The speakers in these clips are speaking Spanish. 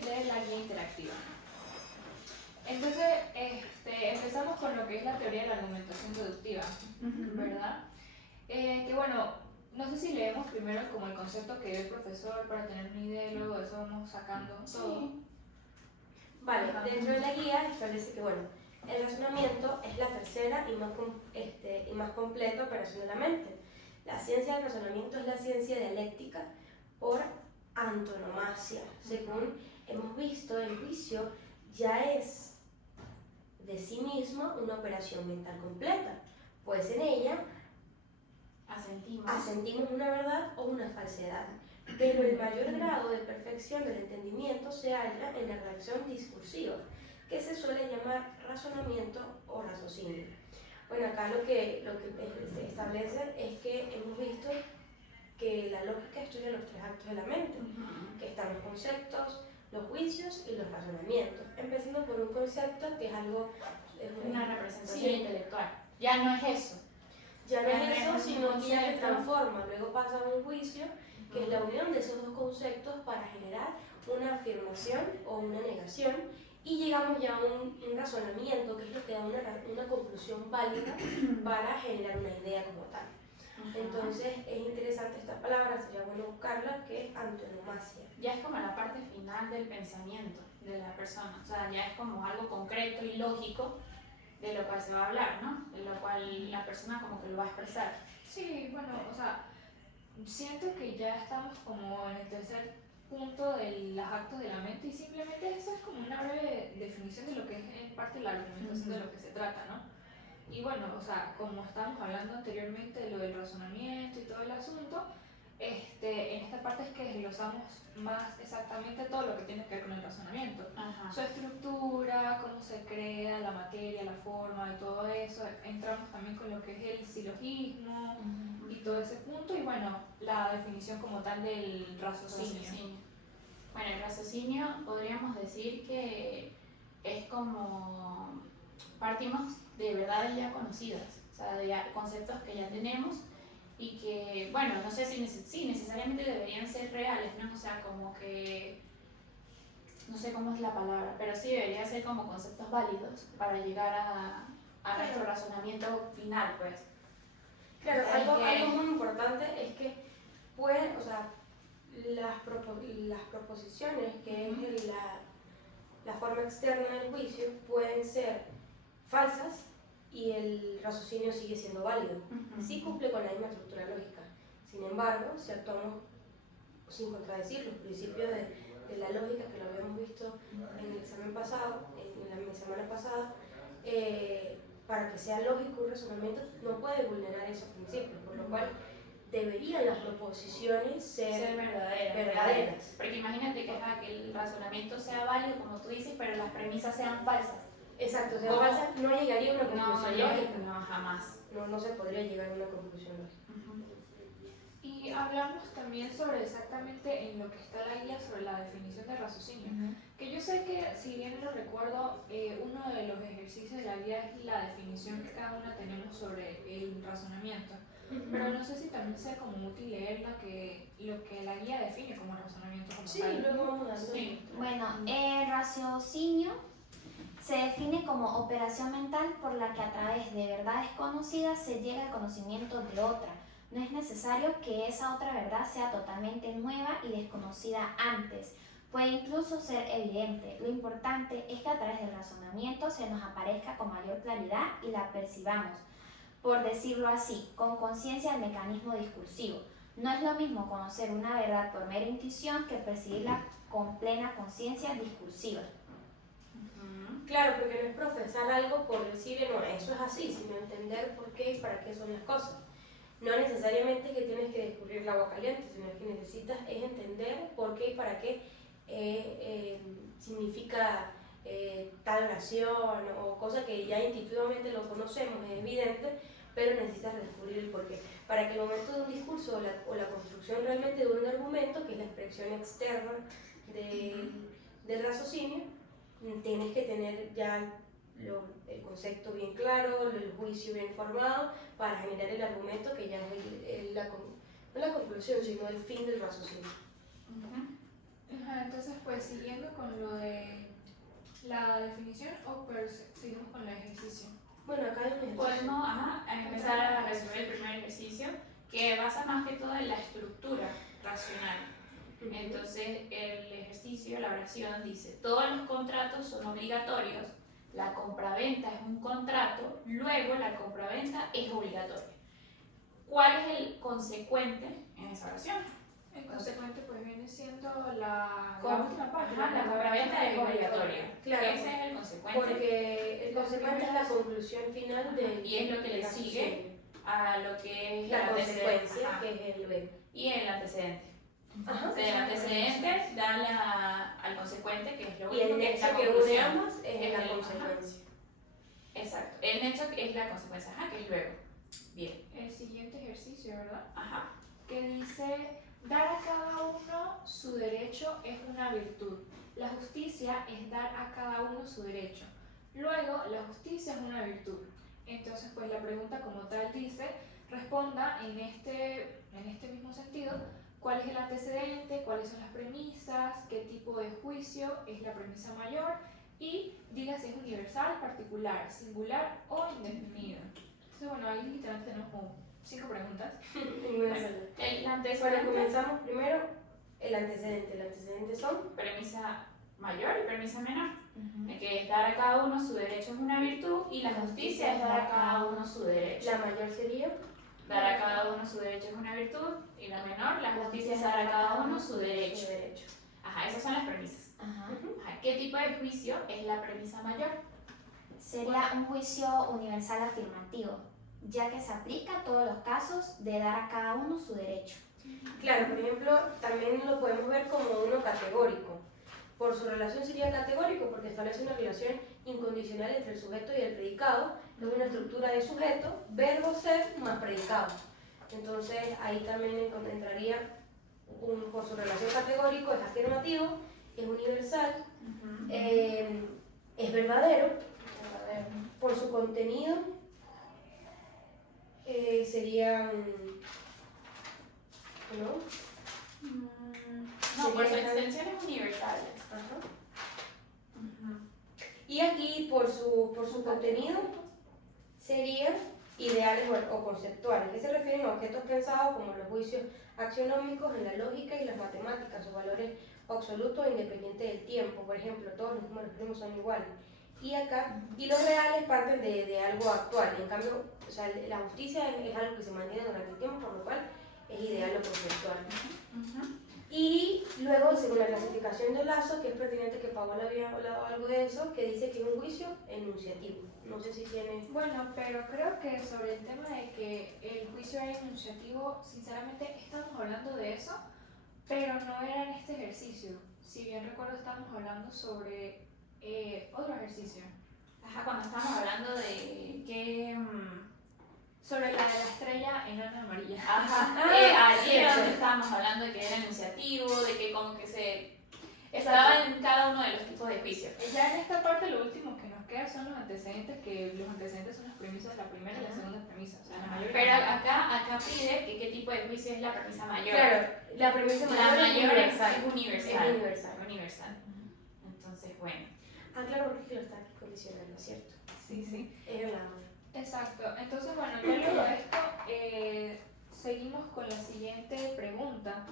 de la guía interactiva. Entonces, empezamos con lo que es la teoría de la argumentación deductiva, ¿verdad? Que bueno, no sé si leemos primero como el concepto que dio el profesor para tener una idea y luego de eso vamos sacando todo. Sí. Vale, dentro de la guía establece que bueno, el razonamiento es la tercera y más completa operación de la mente. La ciencia del razonamiento es la ciencia dialéctica por antonomasia. Según hemos visto, el juicio ya es de sí mismo una operación mental completa, pues en ella asentimos una verdad o una falsedad, pero el mayor grado de perfección del entendimiento se halla en la reacción discursiva, que se suele llamar razonamiento o raciocinio. Bueno, acá lo que establece es que hemos visto que la lógica estudia los tres actos de la mente, que están los conceptos, los juicios y los razonamientos. Empezando por un concepto que es algo... una representación intelectual. Ya no es eso. Ya no es eso, sino que ya se transforma. Luego pasa a un juicio, que es la unión de esos dos conceptos para generar una afirmación o una negación, y llegamos ya a un razonamiento, que es lo que da una conclusión válida para generar una idea como tal. Entonces es interesante esta palabra, sería bueno buscarla, que es antonomasia. Ya es como la parte final del pensamiento de la persona, o sea, ya es como algo concreto y lógico de lo cual se va a hablar, ¿no? De lo cual la persona como que lo va a expresar. Sí, bueno, o sea, siento que ya estamos como en el tercer punto de los actos de la mente y simplemente eso es como una breve definición de lo que es en parte la argumentación de lo que se trata, ¿no? Y bueno, o sea, como estábamos hablando anteriormente de lo del razonamiento y todo el asunto, en esta parte es que desglosamos más exactamente todo lo que tiene que ver con el razonamiento. Su estructura, cómo se crea, la materia, la forma y todo eso. Entramos también con lo que es el silogismo y todo ese punto y bueno, la definición como tal del raciocinio. Bueno, el raciocinio podríamos decir que es como partimos de verdades ya conocidas, o sea, de conceptos que ya tenemos y que, bueno, no sé si necesariamente deberían ser reales, ¿no? O sea, como que, no sé cómo es la palabra, pero sí debería ser como conceptos válidos para llegar a nuestro razonamiento final, pues. Claro, algo muy importante es que pueden, o sea, las proposiciones, que es la forma externa del juicio, pueden ser falsas y el raciocinio sigue siendo válido. Sí cumple con la misma estructura lógica. Sin embargo, si actuamos sin contradecir los principios de la lógica, que lo habíamos visto en el examen pasado, en la semana pasada, para que sea lógico un razonamiento no puede vulnerar esos principios, por lo cual deberían las proposiciones ser verdaderas. Porque imagínate que el razonamiento sea válido, como tú dices, pero las premisas sean falsas. Exacto, o sea, falsas no llegaría a una conclusión lógica. No, jamás. No se podría llegar a una conclusión lógica. Y hablamos también sobre exactamente en lo que está la guía sobre la definición de raciocinio. Que yo sé que, si bien lo recuerdo, uno de los ejercicios de la guía es la definición que cada una tenemos sobre el razonamiento. Pero no sé si también sea como útil leer lo que la guía define como razonamiento como Sí, tal. luego vamos a darlo. Bueno, el raciocinio se define como operación mental por la que a través de verdades conocidas se llega al conocimiento de otra. No es necesario que esa otra verdad sea totalmente nueva y desconocida antes. Puede incluso ser evidente. Lo importante es que a través del razonamiento se nos aparezca con mayor claridad y la percibamos, por decirlo así, con conciencia del mecanismo discursivo. No es lo mismo conocer una verdad por mera intuición que percibirla con plena conciencia discursiva. Claro, porque no es profesar algo por decir, no, eso es así, sino entender por qué y para qué son las cosas. No necesariamente que tienes que descubrir el agua caliente, sino que necesitas es entender por qué y para qué significa tal oración o cosa que ya intuitivamente lo conocemos, es evidente, pero necesitas descubrir el porqué. Para que el momento de un discurso o la construcción realmente de un argumento, que es la expresión externa del raciocinio, tienes que tener ya el concepto bien claro, el juicio bien formado, para generar el argumento que ya es no la conclusión, sino el fin del raciocinio. Ajá, entonces pues siguiendo con lo de la definición o seguimos con el ejercicio. Bueno, acá hay un ejercicio. Podemos empezar a resolver el primer ejercicio, que basa más que todo en la estructura racional. Entonces, el ejercicio, la oración dice: todos los contratos son obligatorios, la compraventa es un contrato, luego la compraventa es obligatoria. ¿Cuál es el consecuente en esa oración? En consecuente pues viene siendo la Con- última parte. Ajá, la compraventa es obligatoria. Claro, Ese es el consecuente. porque el consecuente es la conclusión final de Y es lo que le la sigue sucesión. a lo que es La el antecedente. consecuencia, Ajá. que es el luego. Y el antecedente. Ajá. O sea, el antecedente da al consecuente, que es lo Y el único que es la nexo que une conclusión. ambas es la el- consecuencia. Exacto. El nexo es la consecuencia, ajá, que es luego. Bien. El siguiente ejercicio, ¿verdad? Ajá. Que dice: dar a cada uno su derecho es una virtud. La justicia es dar a cada uno su derecho. Luego, la justicia es una virtud. Entonces, pues la pregunta como tal dice: responda en este mismo sentido, cuál es el antecedente, cuáles son las premisas, qué tipo de juicio es la premisa mayor y diga si es universal, particular, singular o indefinido. Entonces, bueno, ahí literalmente tenemos como 5 preguntas. Ninguna sola. El Bueno, antecedente, comenzamos primero el antecedente. El antecedente son premisa mayor y premisa menor. Que es dar a cada uno su derecho es una virtud y la justicia es dar a cada uno su derecho. la mayor sería Dar a cada uno su derecho es una virtud y la menor, la justicia es dar a cada uno su su derecho. derecho. Ajá, esas son las premisas. Ajá. Ajá, ¿qué tipo de juicio es la premisa mayor? Sería un juicio universal afirmativo, ya que se aplica a todos los casos de dar a cada uno su derecho. Claro, por ejemplo, también lo podemos ver como uno categórico. Por su relación sería categórico porque establece una relación incondicional entre el sujeto y el predicado. Es una estructura de sujeto, verbo ser más predicado. Entonces ahí también entraría por su relación categórico, es afirmativo, es universal, es verdadero. Por su contenido sería ¿no? No, por su Sería- extensiones universales. Ajá. Y aquí por su contenido serían ideales o conceptuales, que se refieren a objetos pensados como los juicios axionómicos en la lógica y las matemáticas, o valores absolutos e independientes del tiempo. Por ejemplo, todos los números primos son iguales. Y acá, y los reales parten de algo actual. En cambio, o sea, la justicia es algo que se mantiene durante el tiempo, por lo cual es ideal o conceptual. Y luego, según la clasificación de Lazo, que es pertinente que Paola había hablado algo de eso, que dice que es un juicio enunciativo. No sé si tiene... Bueno, pero creo que sobre el tema de que el juicio era enunciativo, sinceramente estamos hablando de eso, pero no era en este ejercicio. Si bien recuerdo, estábamos hablando sobre otro ejercicio. Ajá, cuando estamos hablando de que... Sobre la de la estrella enana amarilla. Ajá, allí era donde estábamos hablando de que era enunciativo, de que como que se... Estaba en cada uno de los tipos de juicios. Ya en esta parte lo último que nos queda son los antecedentes, que los antecedentes son las premisas de la primera y la segunda premisa. O sea, la mayor y la Pero menor. acá pide que qué tipo de juicio es la premisa mayor. Claro, la premisa La mayor es mayor universal. es universal. Es universal. Universal. Entonces, bueno. Ah, claro, porque lo está aquí condicionando, ¿cierto? Sí, sí. Es el lado. Exacto. Entonces, bueno, ya luego de esto, seguimos con la siguiente pregunta.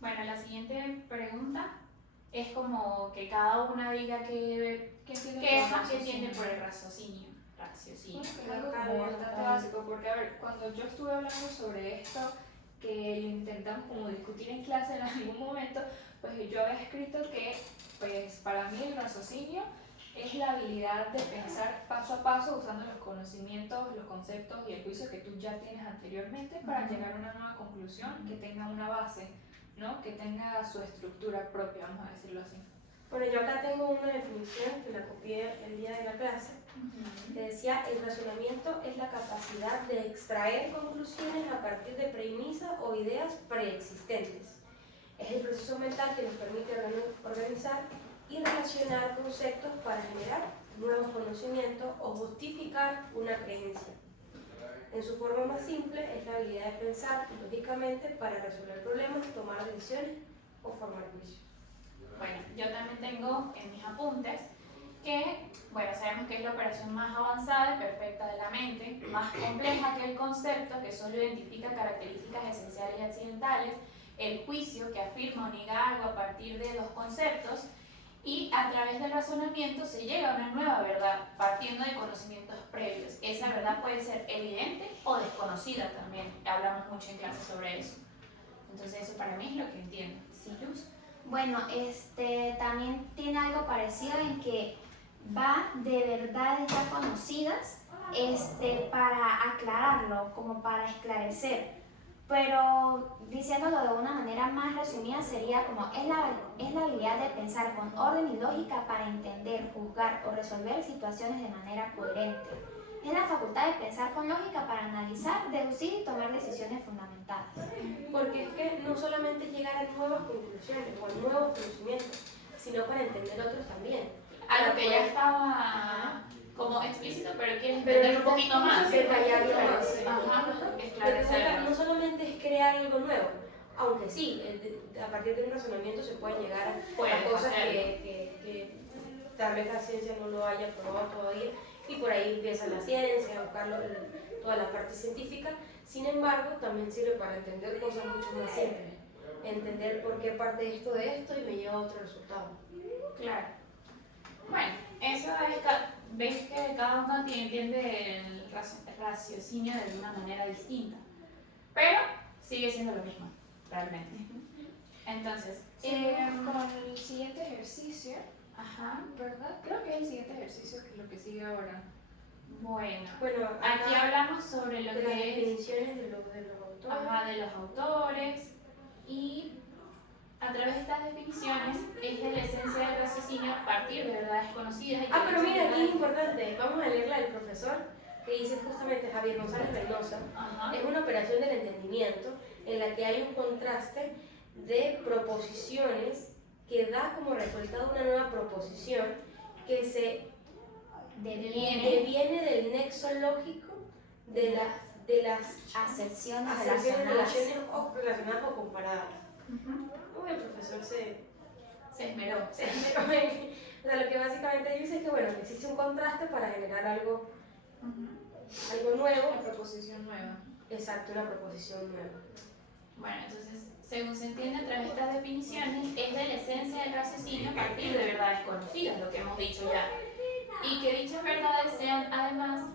Bueno, la siguiente pregunta es como que cada una diga que ¿Qué entiende ¿qué por entiende raciocinio? por el raciocinio? Raciocinio. Bueno, es algo como bastante básico, porque a ver, cuando yo estuve hablando sobre esto, que lo intentamos como discutir en clase en algún momento, pues yo había escrito que, pues para mí el raciocinio es la habilidad de pensar paso a paso usando los conocimientos, los conceptos y el juicio que tú ya tienes anteriormente para llegar a una nueva conclusión que tenga una base, ¿no? Que tenga su estructura propia, vamos a decirlo así. Bueno, yo acá tengo una definición que la copié el día de la clase, que decía: el razonamiento es la capacidad de extraer conclusiones a partir de premisas o ideas preexistentes. Es el proceso mental que nos permite organizar y relacionar conceptos para generar nuevos conocimientos o justificar una creencia. En su forma más simple, es la habilidad de pensar lógicamente para resolver problemas y tomar decisiones o formar juicios. Bueno, yo también tengo en mis apuntes que, bueno, sabemos que es la operación más avanzada y perfecta de la mente, más compleja que el concepto, que solo identifica características esenciales y accidentales, el juicio, que afirma o niega algo a partir de los conceptos, y a través del razonamiento se llega a una nueva verdad, partiendo de conocimientos previos. Esa verdad puede ser evidente o desconocida también, hablamos mucho en clase sobre eso. Entonces eso para mí es lo que entiendo. ¿Sí, Luz? Bueno, también tiene algo parecido en que va de verdades ya conocidas, para aclararlo, como para esclarecer. Pero diciéndolo de una manera más resumida sería como es la habilidad de pensar con orden y lógica para entender, juzgar o resolver situaciones de manera coherente. Es la facultad de pensar con lógica para analizar, deducir y tomar decisiones fundamentadas. Porque es que no solamente es llegar a nuevas conclusiones o a nuevos conocimientos, sino para entender otros también. Algo que ya estaba como explícito, pero quieres Pero entender un poquito más. detallarlo más. Ajá, Porque esclarecerlo. no solamente es crear algo nuevo, aunque sí, a partir de un razonamiento se puede llegar a cosas que tal vez la ciencia no lo haya probado todavía, y por ahí empieza la ciencia, a buscar toda la parte científica. Sin embargo, también sirve para entender cosas mucho más simples, entender por qué parte esto de esto y me lleva a otro resultado. Claro. Bueno, eso es, ves que cada uno entiende el raciocinio de una manera distinta, pero sigue siendo lo mismo, realmente. Entonces, con el siguiente ejercicio, ajá, ¿verdad? Creo que es el siguiente ejercicio que es lo que sigue ahora. bueno, acá aquí hablamos sobre lo de las que es, definiciones de los autores. ajá, de los autores, y a través de estas definiciones es de la esencia del raciocinio a partir de verdades conocidas. Pero mira, aquí es importante, vamos a leer la del profesor, que dice justamente Javier González Reynosa. Ajá. Es una operación del entendimiento en la que hay un contraste de proposiciones que da como resultado una nueva proposición que se deviene del nexo lógico de las Aserciones relaciones relacionadas o comparadas. Uy, el profesor se esmeró. o sea, lo que básicamente dice es que, bueno, que existe un contraste para generar algo nuevo. Una proposición nueva. Exacto, una proposición nueva. Bueno, entonces, según se entiende a través de estas definiciones, es de la esencia del raciocinio a partir de verdades conocidas, lo que hemos dicho ya. Y que dichas verdades sean además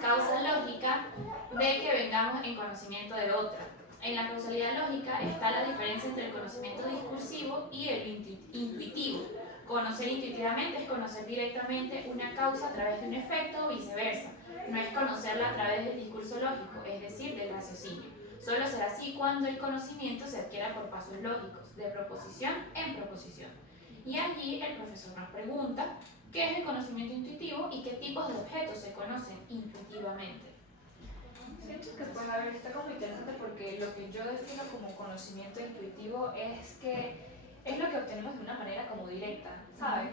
causa lógica de que vengamos en conocimiento de otra. En la causalidad lógica está la diferencia entre el conocimiento discursivo y el intuitivo. Conocer intuitivamente es conocer directamente una causa a través de un efecto o viceversa. No es conocerla a través del discurso lógico, es decir, del raciocinio. Solo será así cuando el conocimiento se adquiera por pasos lógicos, de proposición en proposición. Y allí el profesor nos pregunta qué es el conocimiento intuitivo y qué tipos de objetos se conocen intuitivamente. Siento que pues a ver, está como interesante porque lo que yo defino como conocimiento intuitivo es que es lo que obtenemos de una manera como directa, ¿sabes?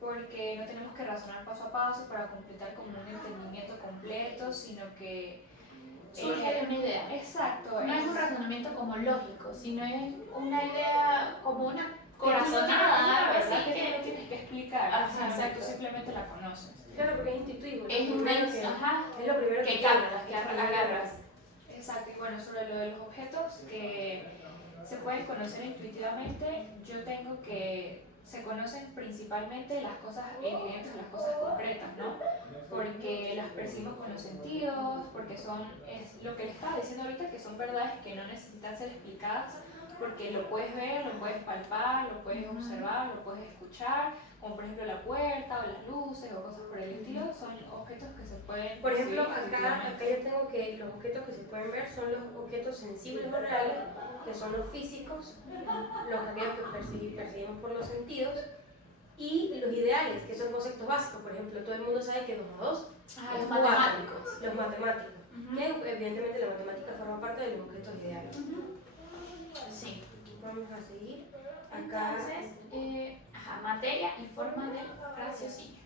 Porque no tenemos que razonar paso a paso para completar como un entendimiento completo, sino que Surge de una idea. Exacto. No es un razonamiento como lógico, sino es una idea como una corazonada, algo ¿verdad? así Que tú no que tienes que explicar, Ajá, sino que exacto. tú simplemente la conoces. Claro, porque es intuitivo. es un ajá, Es lo primero que captas, que agarras. Exacto, y bueno, sobre lo de los objetos que se pueden conocer intuitivamente, yo tengo que se conocen principalmente las cosas evidentes, las cosas concretas, ¿no? Porque las percibimos con los sentidos, porque es lo que les estaba diciendo ahorita, que son verdades que no necesitan ser explicadas, porque lo puedes ver, lo puedes palpar, lo puedes observar, lo puedes escuchar, como por ejemplo la puerta o las luces o cosas por el estilo, son objetos que se pueden Por ejemplo, percibir acá intuitivamente. yo tengo que los objetos que se pueden ver son los objetos sensibles o reales, que son los físicos, los aquellos que percibimos por los sentidos, y los ideales, que son conceptos básicos. Por ejemplo, todo el mundo sabe que 2 más 2 Los es matemáticos. 4. Los matemáticos. Que evidentemente la matemática forma parte de los objetos ideales. Sí. Vamos a seguir. Acá. Entonces, materia y forma del raciocinio.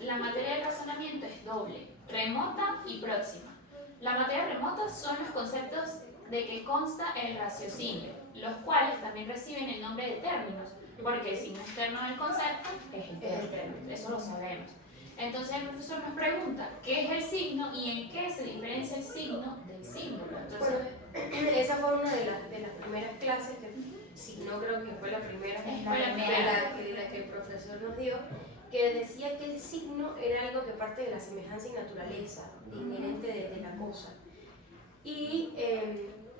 La materia del razonamiento es doble, remota y próxima. La materia remota son los conceptos de que consta el raciocinio, los cuales también reciben el nombre de términos, porque el signo externo del concepto es el término, eso lo sabemos. Entonces el profesor nos pregunta qué es el signo y en qué se diferencia el signo del símbolo. Entonces, bueno, esa fue una de las primeras clases, que si no creo que fue la primera, fue la de la que el profesor nos dio, que decía que el signo era algo que parte de la semejanza y naturaleza inherente de la cosa. Y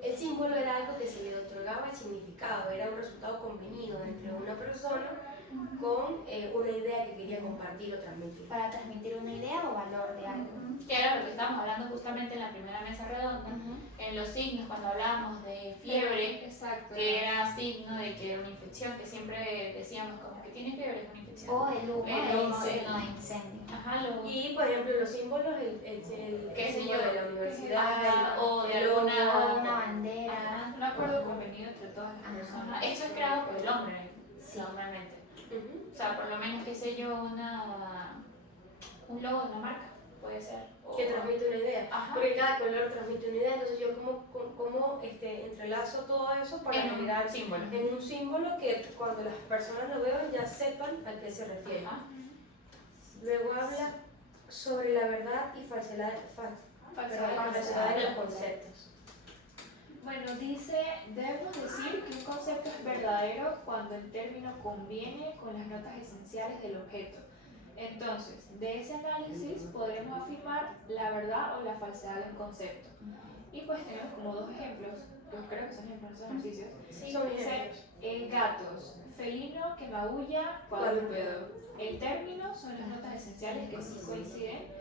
el símbolo era algo que se le otorgaba el significado, era un resultado convenido entre una persona con una idea que quería compartir o transmitir. Para transmitir una idea o valor de algo. que era lo que estábamos hablando justamente en la primera mesa redonda, en los signos, cuando hablábamos de fiebre, Exacto. que era signo de que era una infección, que siempre decíamos como que tiene fiebre, es una infección. O el humo es signo de incendio. Ajá, Y por ejemplo, los símbolos, el ¿Qué sé símbolo yo? de la universidad, Ajá, o de el logo, alguna- O una bandera. Ajá. Un acuerdo convenido entre todas las personas. Ajá, esto es creado por el hombre, Sí. normalmente. Ujú. O sea, por lo menos, qué sé yo, un logo de una marca, puede ser. O- Que transmite una idea. Ajá. Porque cada color transmite una idea, entonces yo como entrelazo todo eso para En generar un símbolo. en un símbolo que cuando las personas lo vean ya sepan a qué se refiere. Ajá. Luego habla sobre la verdad y falsedad de los conceptos. Bueno, dice, debemos decir que un concepto es verdadero cuando el término conviene con las notas esenciales del objeto. Entonces, de ese análisis podremos afirmar la verdad o la falsedad del concepto. Y pues tenemos como dos ejemplos, que creo que son ejemplos de esos ejercicios. Sí, son Dice, ejemplos. gatos, felino que maulla, cuadrúpedo. El término son las notas esenciales que sí coinciden.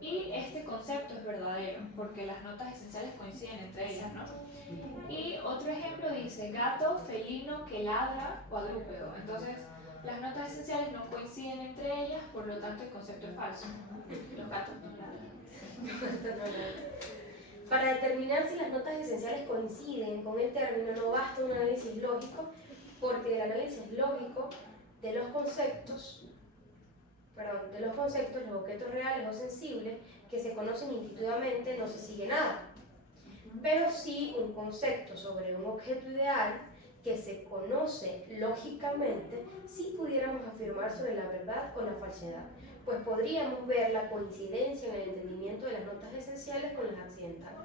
Y este concepto es verdadero, porque las notas esenciales coinciden entre ellas, ¿no? Y otro ejemplo dice, gato, felino que ladra, cuadrúpedo. Entonces, las notas esenciales no coinciden entre ellas, por lo tanto el concepto es falso. Los gatos no ladran. Para determinar si las notas esenciales coinciden con el término no basta un análisis lógico, porque del análisis lógico de los conceptos, los objetos reales o sensibles que se conocen intuitivamente no se sigue nada. Pero sí un concepto sobre un objeto ideal que se conoce lógicamente, sí pudiéramos afirmar sobre la verdad o la falsedad, pues podríamos ver la coincidencia en el entendimiento de las notas esenciales con las accidentales.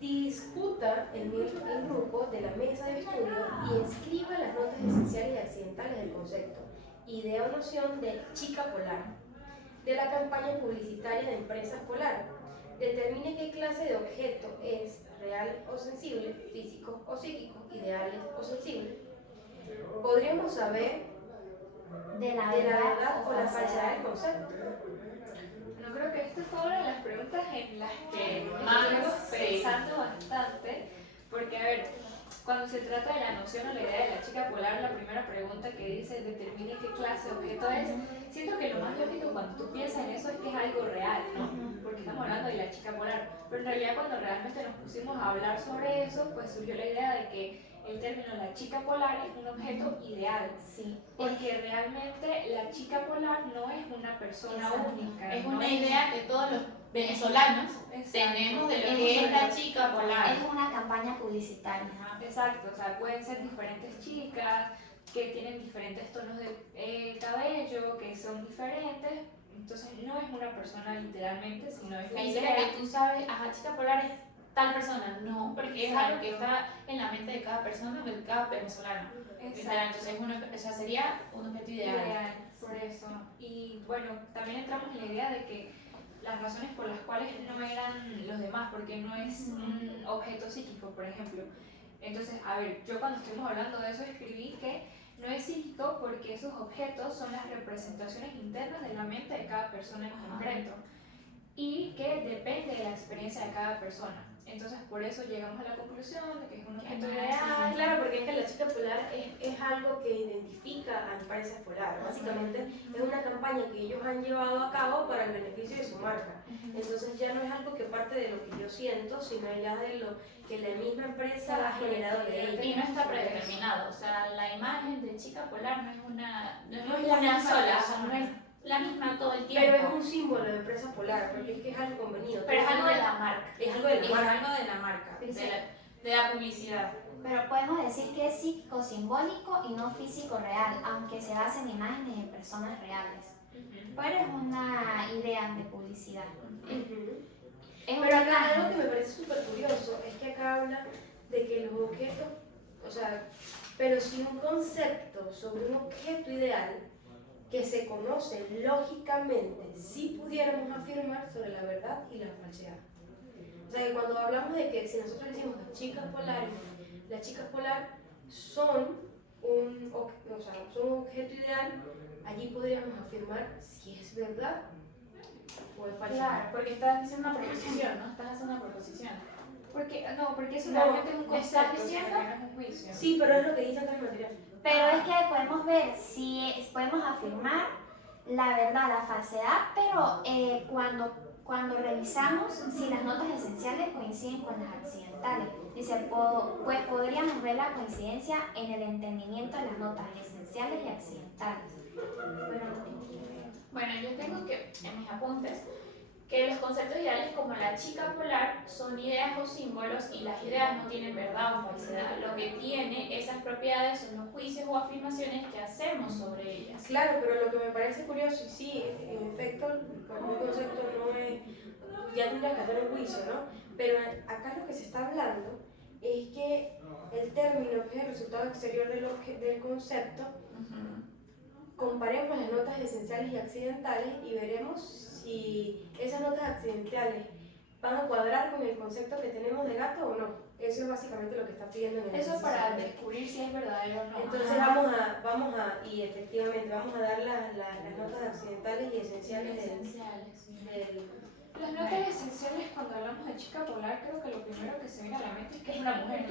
Discuta en grupo de la mesa de estudio y escriba las notas esenciales y accidentales del concepto, idea o noción de chica polar, de la campaña publicitaria de empresas polar. Determine qué clase de objeto es real o sensible, físico o psíquico, ideal o sensible. Podríamos saber De la de la verdad verdad o la falsedad del concepto. Bueno, creo que esta fue una de las preguntas en las que Más, estuvimos sí. pensando bastante, porque a ver, cuando se trata de la noción o la idea de la chica polar, la primera pregunta que dice determine qué clase de objeto es, siento que lo más lógico cuando tú piensas en eso es que es algo real, ¿no? Porque estamos hablando de la chica polar, pero en realidad cuando realmente nos pusimos a hablar sobre eso, pues surgió la idea de que el término la chica polar es un objeto ideal. Sí. Porque realmente la chica polar no es una persona Exacto. única. Es no una idea que todos los venezolanos Exacto. tenemos de lo Es que es una- la chica polar. Es una campaña publicitaria. Exacto, o sea, pueden ser diferentes chicas que tienen diferentes tonos de cabello, que son diferentes. Entonces no es una persona literalmente, sino es la Me dice idea. que tú sabes, ajá, chica polar es tal persona. No, porque es algo que está en la mente de cada persona, de cada venezolano. Literal, entonces o sea, sería un objeto ideal. Ideal, por eso. Y bueno, también entramos en la idea de que las razones por las cuales no eran los demás, porque no es un objeto psíquico, por ejemplo. Entonces, a ver, yo cuando estuvimos hablando de eso escribí que no es psíquico porque esos objetos son las representaciones internas de la mente de cada persona en concreto y que depende de la experiencia de cada persona. Entonces, por eso llegamos a la conclusión de que es un objeto ideal. Claro, porque es que la chica polar es algo que identifica a empresas polar. Básicamente es una campaña que ellos han llevado a cabo para el beneficio de su marca. Entonces ya no es algo que parte de lo que yo siento, sino ya de lo que la misma empresa ha generado de ella. Y no está predeterminado, o sea, la imagen de chica polar no es una No es la misma sola, o sea, persona. no es la misma todo el tiempo. Pero es un símbolo de empresa polar, porque es que es algo convenido. Pero es algo de la marca. Es algo de la Es marca. algo de la marca, de la publicidad. Pero podemos decir que es psíquico-simbólico y no físico-real, aunque se basa en imágenes de personas reales. Pero es una idea de publicidad. Ujú. Es una Pero acá imagen. algo que me parece súper curioso es que acá habla de que los objetos, o sea, pero si un concepto sobre un objeto ideal que se conoce lógicamente, sí pudiéramos afirmar sobre la verdad y la falsedad. O sea, que cuando hablamos de que si nosotros decimos las chicas polares son son un objeto ideal, allí podríamos afirmar si es verdad o es falsedad. Claro, porque estás diciendo una proposición, ¿no? Estás haciendo una proposición. Porque eso No, realmente es un ¿me estás concepto, diciendo? sino que no es un juicio. Sí, pero es lo que dice acá el material. Pero es que podemos ver si podemos afirmar la verdad, la falsedad, pero cuando revisamos si las notas esenciales coinciden con las accidentales. Dice, pues podríamos ver la coincidencia en el entendimiento de las notas esenciales y accidentales. Pero no tengo que ver. Bueno, yo tengo que, en mis apuntes, que los conceptos ideales como la chica polar son ideas o símbolos y las ideas no tienen verdad o falsedad. Lo que tiene esas propiedades son los juicios o afirmaciones que hacemos sobre ellas. Claro, pero lo que me parece curioso, y sí, en efecto, pues un concepto no es, ya tendrías que hacer un juicio, ¿no? Pero acá lo que se está hablando es que el término que es el resultado exterior del concepto, comparemos las notas esenciales y accidentales y veremos si esas notas accidentales van a cuadrar con el concepto que tenemos de gato o no. Eso es básicamente lo que está pidiendo en el Eso ejercicio. para descubrir si es verdadero o no. Entonces y efectivamente vamos a dar las notas accidentales y esenciales del Las notas esenciales cuando hablamos de chica polar, creo que lo primero que se viene a la mente es que es una mujer.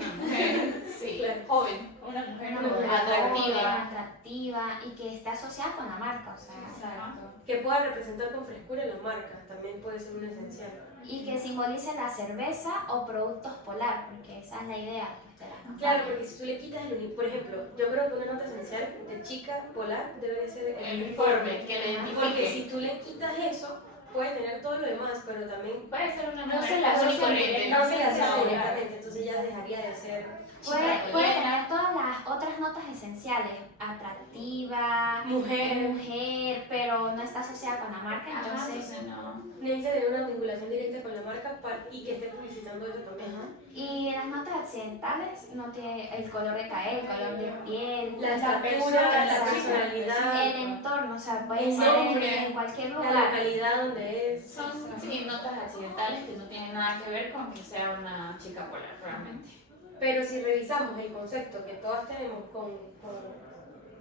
Sí, Claro. joven. Una mujer Una mujer mujer atractiva. joven, atractiva y que esté asociada con la marca, o sea, Exacto. que pueda representar con frescura la marca, también puede ser un esencial. y que simbolice la cerveza o productos polar, porque esa es la idea pues, de la campaña. Claro, porque si tú le quitas el uniforme, por ejemplo, yo creo que una nota esencial de chica polar debe ser El uniforme, que le Porque identifique. si tú le quitas eso, puede tener todo lo demás, pero también Puede ser una No mujer se la común y asocia corriente. no se le asocia No, directamente, entonces ya dejaría de ser Puede polar. tener todas las otras notas esenciales, atractiva, mujer. pero no está asociada con la marca, Ajá, entonces... entonces no. Necesita tener una vinculación directa con la marca y que esté publicitando eso también. Y las notas accidentales no tiene el color de caer, el color de piel, La estatura, persona, la la personalidad, el entorno, o sea, puede el ser nombre, en cualquier la lugar. localidad donde es. Son sí, notas accidentales que no tienen nada que ver con que sea una chica polar, realmente. Pero si revisamos el concepto que todas tenemos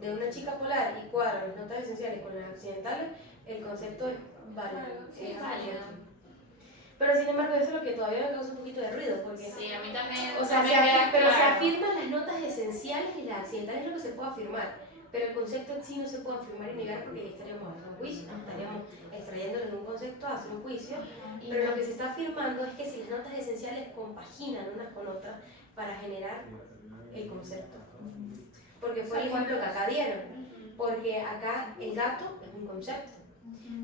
de una chica polar y cuadran las notas esenciales con las accidentales, el concepto es válido. Sí, es válido. Pero sin embargo, eso es lo que todavía me causa un poquito de ruido, porque Sí, a mí también. o sea, no me queda pero se claro. afirman las notas esenciales y las accidentales es lo que se puede afirmar, pero el concepto en sí no se puede afirmar y negar porque ya estaríamos haciendo un juicio, estaríamos extrayéndolo de un concepto a hacer un juicio, Y pero lo que se está afirmando es que si las notas esenciales compaginan unas con otras para generar el concepto. Porque fue el ejemplo que acá dieron, porque acá el gato es un concepto.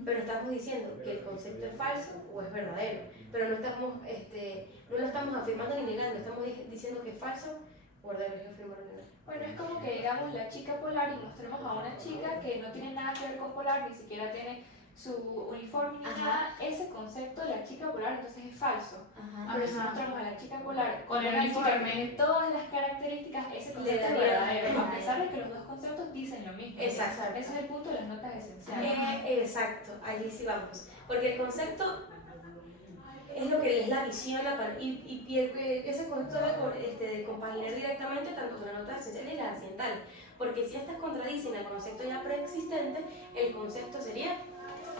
Pero estamos diciendo que el concepto es falso o es verdadero, pero no lo estamos afirmando ni negando, estamos diciendo que es falso o verdadero, es afirmar o negar. Bueno, es como que digamos la chica polar y mostremos a una chica que no tiene nada que ver con polar, ni siquiera tiene su uniforme ni Ajá. nada, ese concepto de la chica polar entonces es falso. Ajá. Pero si Ajá. mostramos a la chica polar Con el una chica que uniforme. tiene todas las características, ese concepto es daría verdadero, a verdadero. pesar de que los dos conceptos dicen lo mismo. Exacto. Ese es el punto de las notas esenciales. Exacto, allí sí vamos. Porque el concepto es lo que es la visión, ese concepto debe compaginar directamente tanto con las notas esenciales y las accidentales. Porque si estas contradicen al concepto ya preexistente, el concepto sería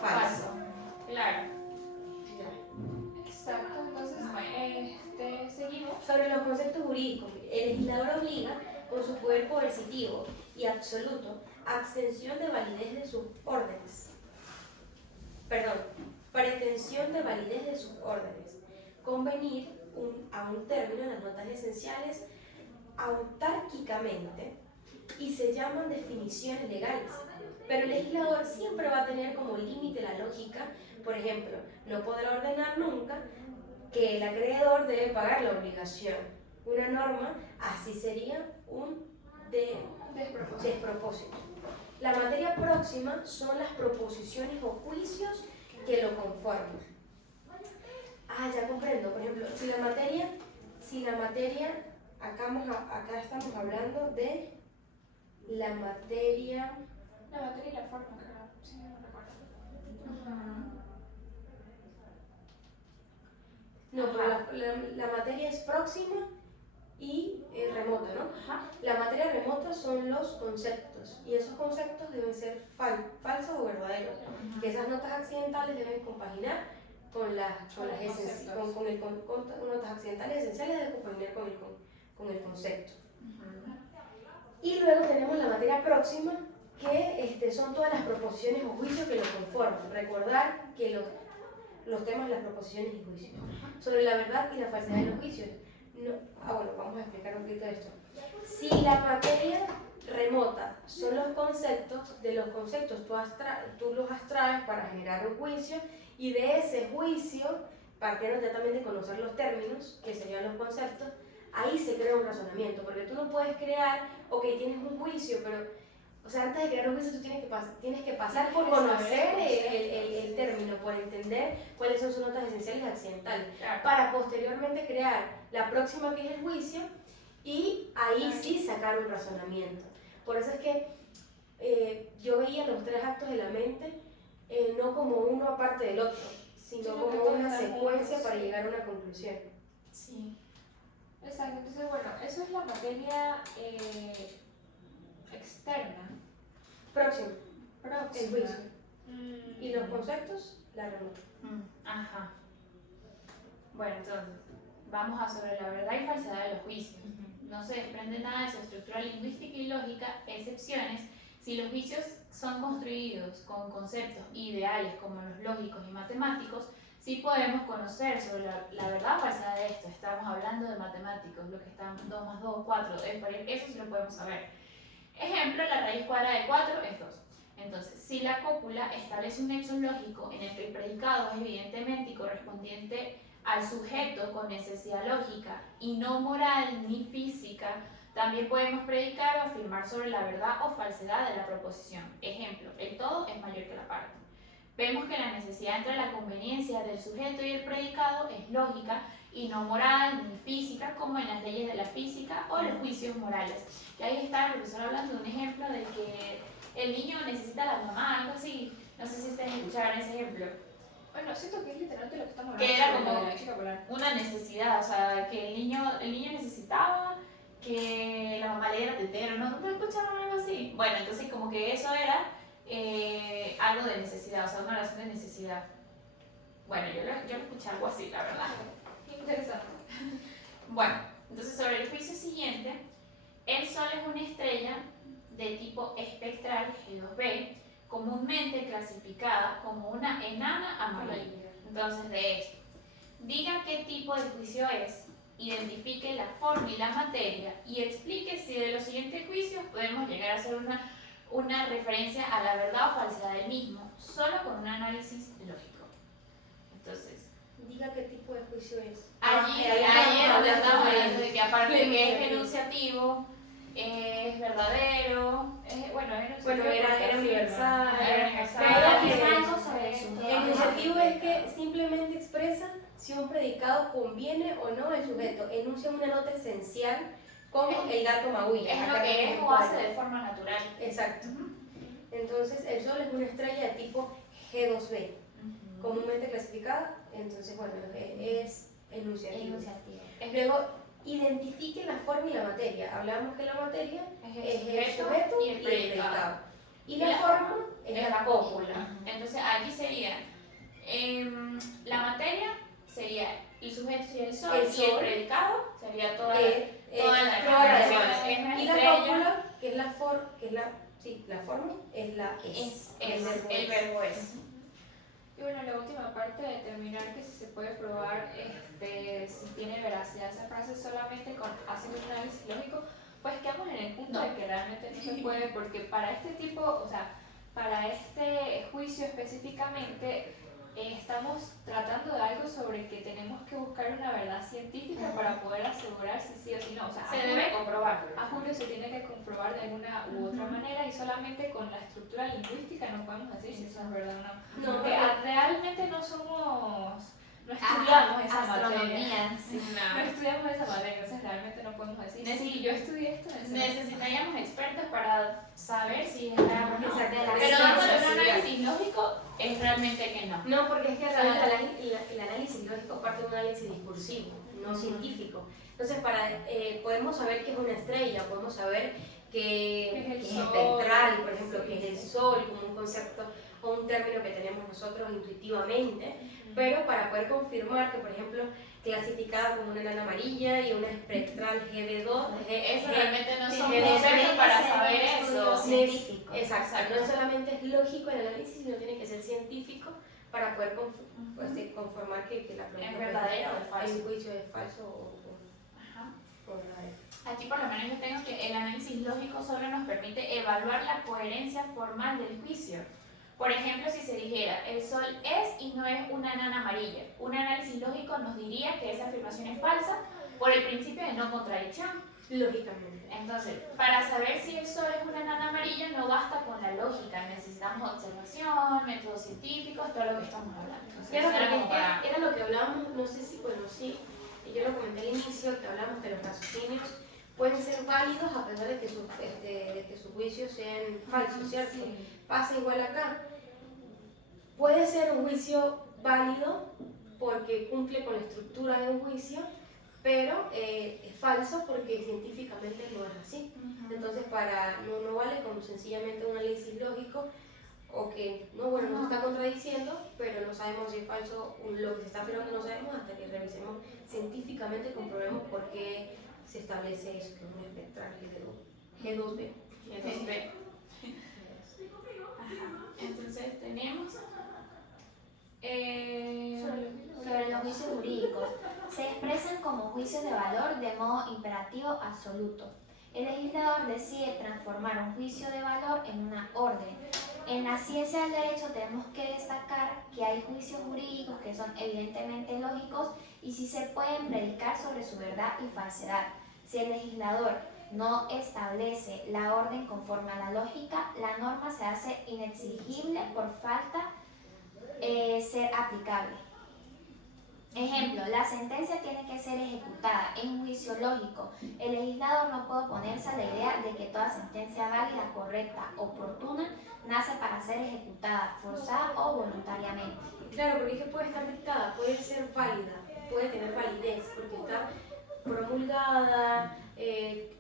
falso. Claro. Exacto, entonces seguimos. Sobre los conceptos jurídicos, el legislador obliga con su poder coercitivo y absoluto a extensión de validez de sus órdenes. Pretensión de validez de sus órdenes. Convenir a un término en las notas esenciales autárquicamente y se llaman definiciones legales. Pero el legislador siempre va a tener como límite la lógica. Por ejemplo, no podrá ordenar nunca que el acreedor debe pagar la obligación. Una norma así sería un despropósito. La materia próxima son las proposiciones o juicios que lo conforman. Ah, ya comprendo. Por ejemplo, si la materia, acá estamos hablando de la materia. La materia y la forma, creo. Sí, no recuerdo. No, pero la materia es próxima y remota, ¿no? Ajá. La materia remota son los conceptos y esos conceptos deben ser falsos o verdaderos. Que esas notas accidentales deben compaginar con las notas accidentales esenciales deben compaginar con el concepto. Y luego tenemos la materia próxima, que son todas las proposiciones o juicios que lo conforman. Recordar que los temas de las proposiciones y juicios. Sobre la verdad y la falsedad de los juicios. Bueno, vamos a explicar un poquito esto. Si la materia remota son los conceptos, de los conceptos tú los abstraes para generar un juicio, y de ese juicio, partiendo ya también de conocer los términos, que serían los conceptos, ahí se crea un razonamiento, porque tú no puedes crear, tienes un juicio, pero, antes de crear un juicio tú tienes que pasar por conocer el término, por entender cuáles son sus notas esenciales y accidentales, para posteriormente crear la próxima, que es el juicio, y ahí sí sacar un razonamiento. Por eso es que yo veía los tres actos de la mente no como uno aparte del otro, sino como una secuencia para llegar a una conclusión. Sí. Exacto, entonces bueno, eso es la materia externa. Próximo, el juicio. Y los conceptos. conceptos, la remota. Ajá. Bueno, entonces, vamos a sobre la verdad y falsedad de los juicios. No se desprende nada de su estructura lingüística y lógica, excepciones si los juicios son construidos con conceptos ideales como los lógicos y matemáticos. Sí podemos conocer sobre la verdad o falsedad de esto. Estamos hablando de matemáticos, lo que está 2 más 2, 4, eso sí lo podemos saber. Ejemplo, la raíz cuadrada de 4 es 2. Entonces, si la cópula establece un nexo lógico en el que el predicado es evidentemente y correspondiente al sujeto con necesidad lógica y no moral ni física, también podemos predicar o afirmar sobre la verdad o falsedad de la proposición. Ejemplo, el todo es mayor que la parte. Vemos que la necesidad entre la conveniencia del sujeto y el predicado es lógica y no moral ni física, como en las leyes de la física o los juicios morales. Y ahí está el profesor hablando de un ejemplo de que el niño necesita a la mamá, algo así. No sé si ustedes escucharon ese ejemplo. Bueno, siento que es literalmente lo que estamos Que hablando. era como de la chica polar. una necesidad, o sea, que el niño necesitaba que la mamá le diera tetero, ¿no escucharon algo así? Bueno, entonces como que eso era algo de necesidad, o sea, una relación de necesidad. Bueno, yo lo escuché algo así, la verdad. Interesante. Bueno, entonces sobre el juicio siguiente, el Sol es una estrella de tipo espectral G2b, comúnmente clasificada como una enana amarilla. Entonces, de esto, diga qué tipo de juicio es, identifique la forma y la materia y explique si de los siguientes juicios podemos llegar a hacer una referencia a la verdad o falsedad del mismo, solo con un análisis lógico. Entonces, Diga qué tipo de juicio es. allí es donde estamos hablando de que aparte de que es enunciativo, es verdadero, Era universal. Pero afirma algo sobre el sujeto. El enunciativo es que simplemente expresa si un predicado conviene o no al sujeto. Enuncia una nota esencial como el gato maúlla. es lo que es o hace de forma natural. Exacto. Entonces, el Sol es una estrella de tipo G2b, comúnmente clasificada. Entonces, bueno, es enunciativo. Luego, identifique la forma y la materia. Hablamos que la materia es el sujeto y el predicado. Y la forma es la cópula. Entonces allí sería, la materia sería el sujeto y el sol, y el predicado sería toda la relación. Y la cópula, que es la forma, es la el verbo es. Y bueno, la última parte de determinar que si se puede probar si tiene veracidad esa frase solamente con haciendo un análisis lógico, pues quedamos en el punto punto de que realmente no se puede, porque para este tipo, o sea, para este juicio específicamente, estamos tratando de algo sobre que tenemos que buscar una verdad científica para poder asegurar si sí o si no. O sea, Se debe comprobar. a juro se tiene que comprobar de alguna u otra manera y solamente con la estructura lingüística no podemos decir si eso es verdad o no. No, Porque porque- realmente no estudiamos esa materia. Astronomía, sí. No estudiamos esa materia, entonces realmente no podemos decir, sí, yo estudié esto en ese Necesitaríamos expertos para saber si es real o no. Exacto. Pero Sí, dándole sí, un sí. análisis lógico, es realmente que no. No, porque es que realmente el análisis lógico parte de un análisis discursivo, no científico. Entonces, podemos saber qué es una estrella, podemos saber qué es espectral, por ejemplo, qué es el sol, como un concepto o un término que tenemos nosotros intuitivamente, pero para poder confirmar que, por ejemplo, clasificada como una enana amarilla y una espectral GB2, Eso realmente no son Tiene conceptos que para ser saber un eso. estudio científico. Exacto, no solamente es lógico el análisis, sino tiene que ser científico para poder conformar que la pregunta ¿Es verdadero o es hay falso? un juicio es falso Ajá. o verdadero. Aquí por lo menos yo tengo que el análisis lógico solo nos permite evaluar la coherencia formal del juicio. Por ejemplo, si se dijera, el sol es y no es una enana amarilla, un análisis lógico nos diría que esa afirmación es falsa por el principio de no contradicción. Lógicamente. Entonces, para saber si el sol es una enana amarilla no basta con la lógica, necesitamos observación, métodos científicos, todo lo que estamos hablando. Entonces, Claro, eso era porque como para- era lo que hablábamos, no sé si, bueno, sí, y yo lo comenté al inicio, que hablamos que los raciocinios pueden ser válidos a pesar de que sus juicios sean falsos, ¿cierto? Pasa igual acá. Puede ser un juicio válido porque cumple con la estructura de un juicio, pero es falso porque científicamente no es así. Entonces, no vale como sencillamente un análisis lógico o que, no se está contradiciendo, pero no sabemos si es falso, lo que se está afirmando no sabemos hasta que revisemos científicamente y comprobemos por qué se establece eso, que es un espectral G2B. G2B. Ajá. Entonces tenemos Sobre los juicios jurídicos, se expresan como juicios de valor de modo imperativo absoluto. El legislador decide transformar un juicio de valor en una orden. En la ciencia del derecho tenemos que destacar que hay juicios jurídicos que son evidentemente lógicos y sí se pueden predicar sobre su verdad y falsedad. Si el legislador no establece la orden conforme a la lógica, la norma se hace inexigible por falta ser aplicable. Ejemplo, la sentencia tiene que ser ejecutada en juicio lógico. El legislador no puede oponerse a la idea de que toda sentencia válida, correcta, oportuna, nace para ser ejecutada, forzada o voluntariamente. Claro, porque es que puede estar dictada, puede ser válida, puede tener validez, porque está promulgada,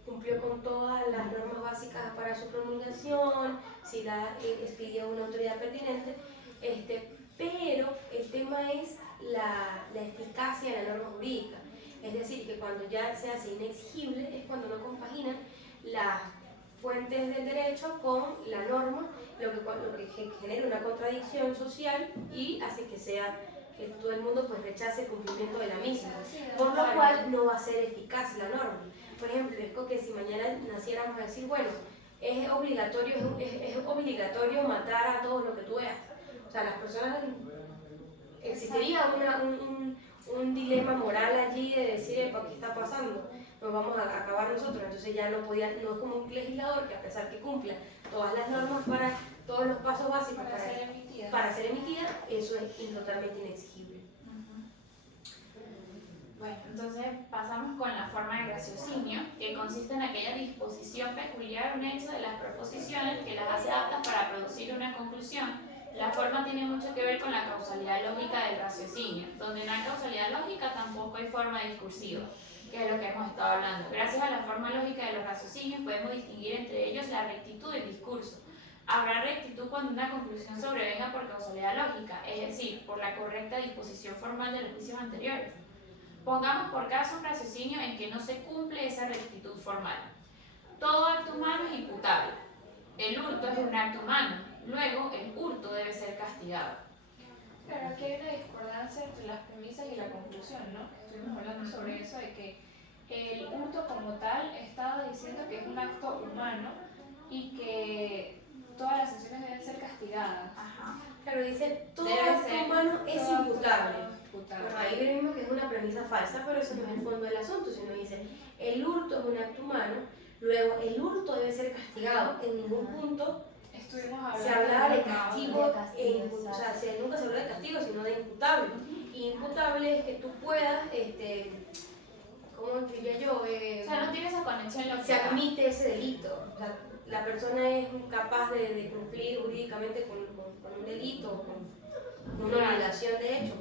cumplió con todas las normas básicas para su promulgación, si la expidió una autoridad pertinente, pero el tema es la eficacia de la norma jurídica. Es decir, que cuando ya se hace inexigible es cuando no compaginan las fuentes del derecho con la norma, lo que genera una contradicción social y hace que todo el mundo pues rechace el cumplimiento de la misma, por lo cual no va a ser eficaz la norma. Por ejemplo, es que si mañana naciéramos a decir, bueno, es obligatorio matar a todos los que tú veas. O sea, las personas, existiría un dilema moral allí de decir, ¿para qué está pasando? Nos vamos a acabar nosotros. Entonces ya no es como un legislador que a pesar que cumpla todas las normas para todos los pasos básicos para ser emitida, eso es totalmente inexigible. Bueno, entonces pasamos con la forma de raciocinio, que consiste en aquella disposición peculiar o un hecho de las proposiciones que las hace aptas para producir una conclusión. La forma tiene mucho que ver con la causalidad lógica del raciocinio. Donde no hay causalidad lógica tampoco hay forma discursiva, que es lo que hemos estado hablando. Gracias a la forma lógica de los raciocinios podemos distinguir entre ellos la rectitud del discurso. Habrá rectitud cuando una conclusión sobrevenga por causalidad lógica, es decir, por la correcta disposición formal de los juicios anteriores. Pongamos por caso un raciocinio en que no se cumple esa rectitud formal. Todo acto humano es imputable. El hurto es un acto humano. Luego, el hurto debe ser castigado. Claro, aquí hay una discordancia entre las premisas y la conclusión, ¿no? Estuvimos hablando sobre eso, de que el hurto como tal estaba diciendo que es un acto humano y que todas las acciones deben ser castigadas. Ajá. Claro, dice, todo Debe acto ser humano es todo acto imputable. humano es imputable. Bueno, ahí vemos que es una premisa falsa, pero eso no es el fondo del asunto, sino dice, el hurto es un acto humano, luego el hurto debe ser castigado, en ningún punto Estuvimos hablando se habla de de castigo, de castigo, o sea, nunca se habla de castigo, sino de imputable. Y imputable es que tú puedas, ¿cómo diría yo? O sea, no tiene esa conexión Se lógica. admite ese delito. O sea, la persona es capaz de cumplir jurídicamente con un delito, con una obligación de hecho,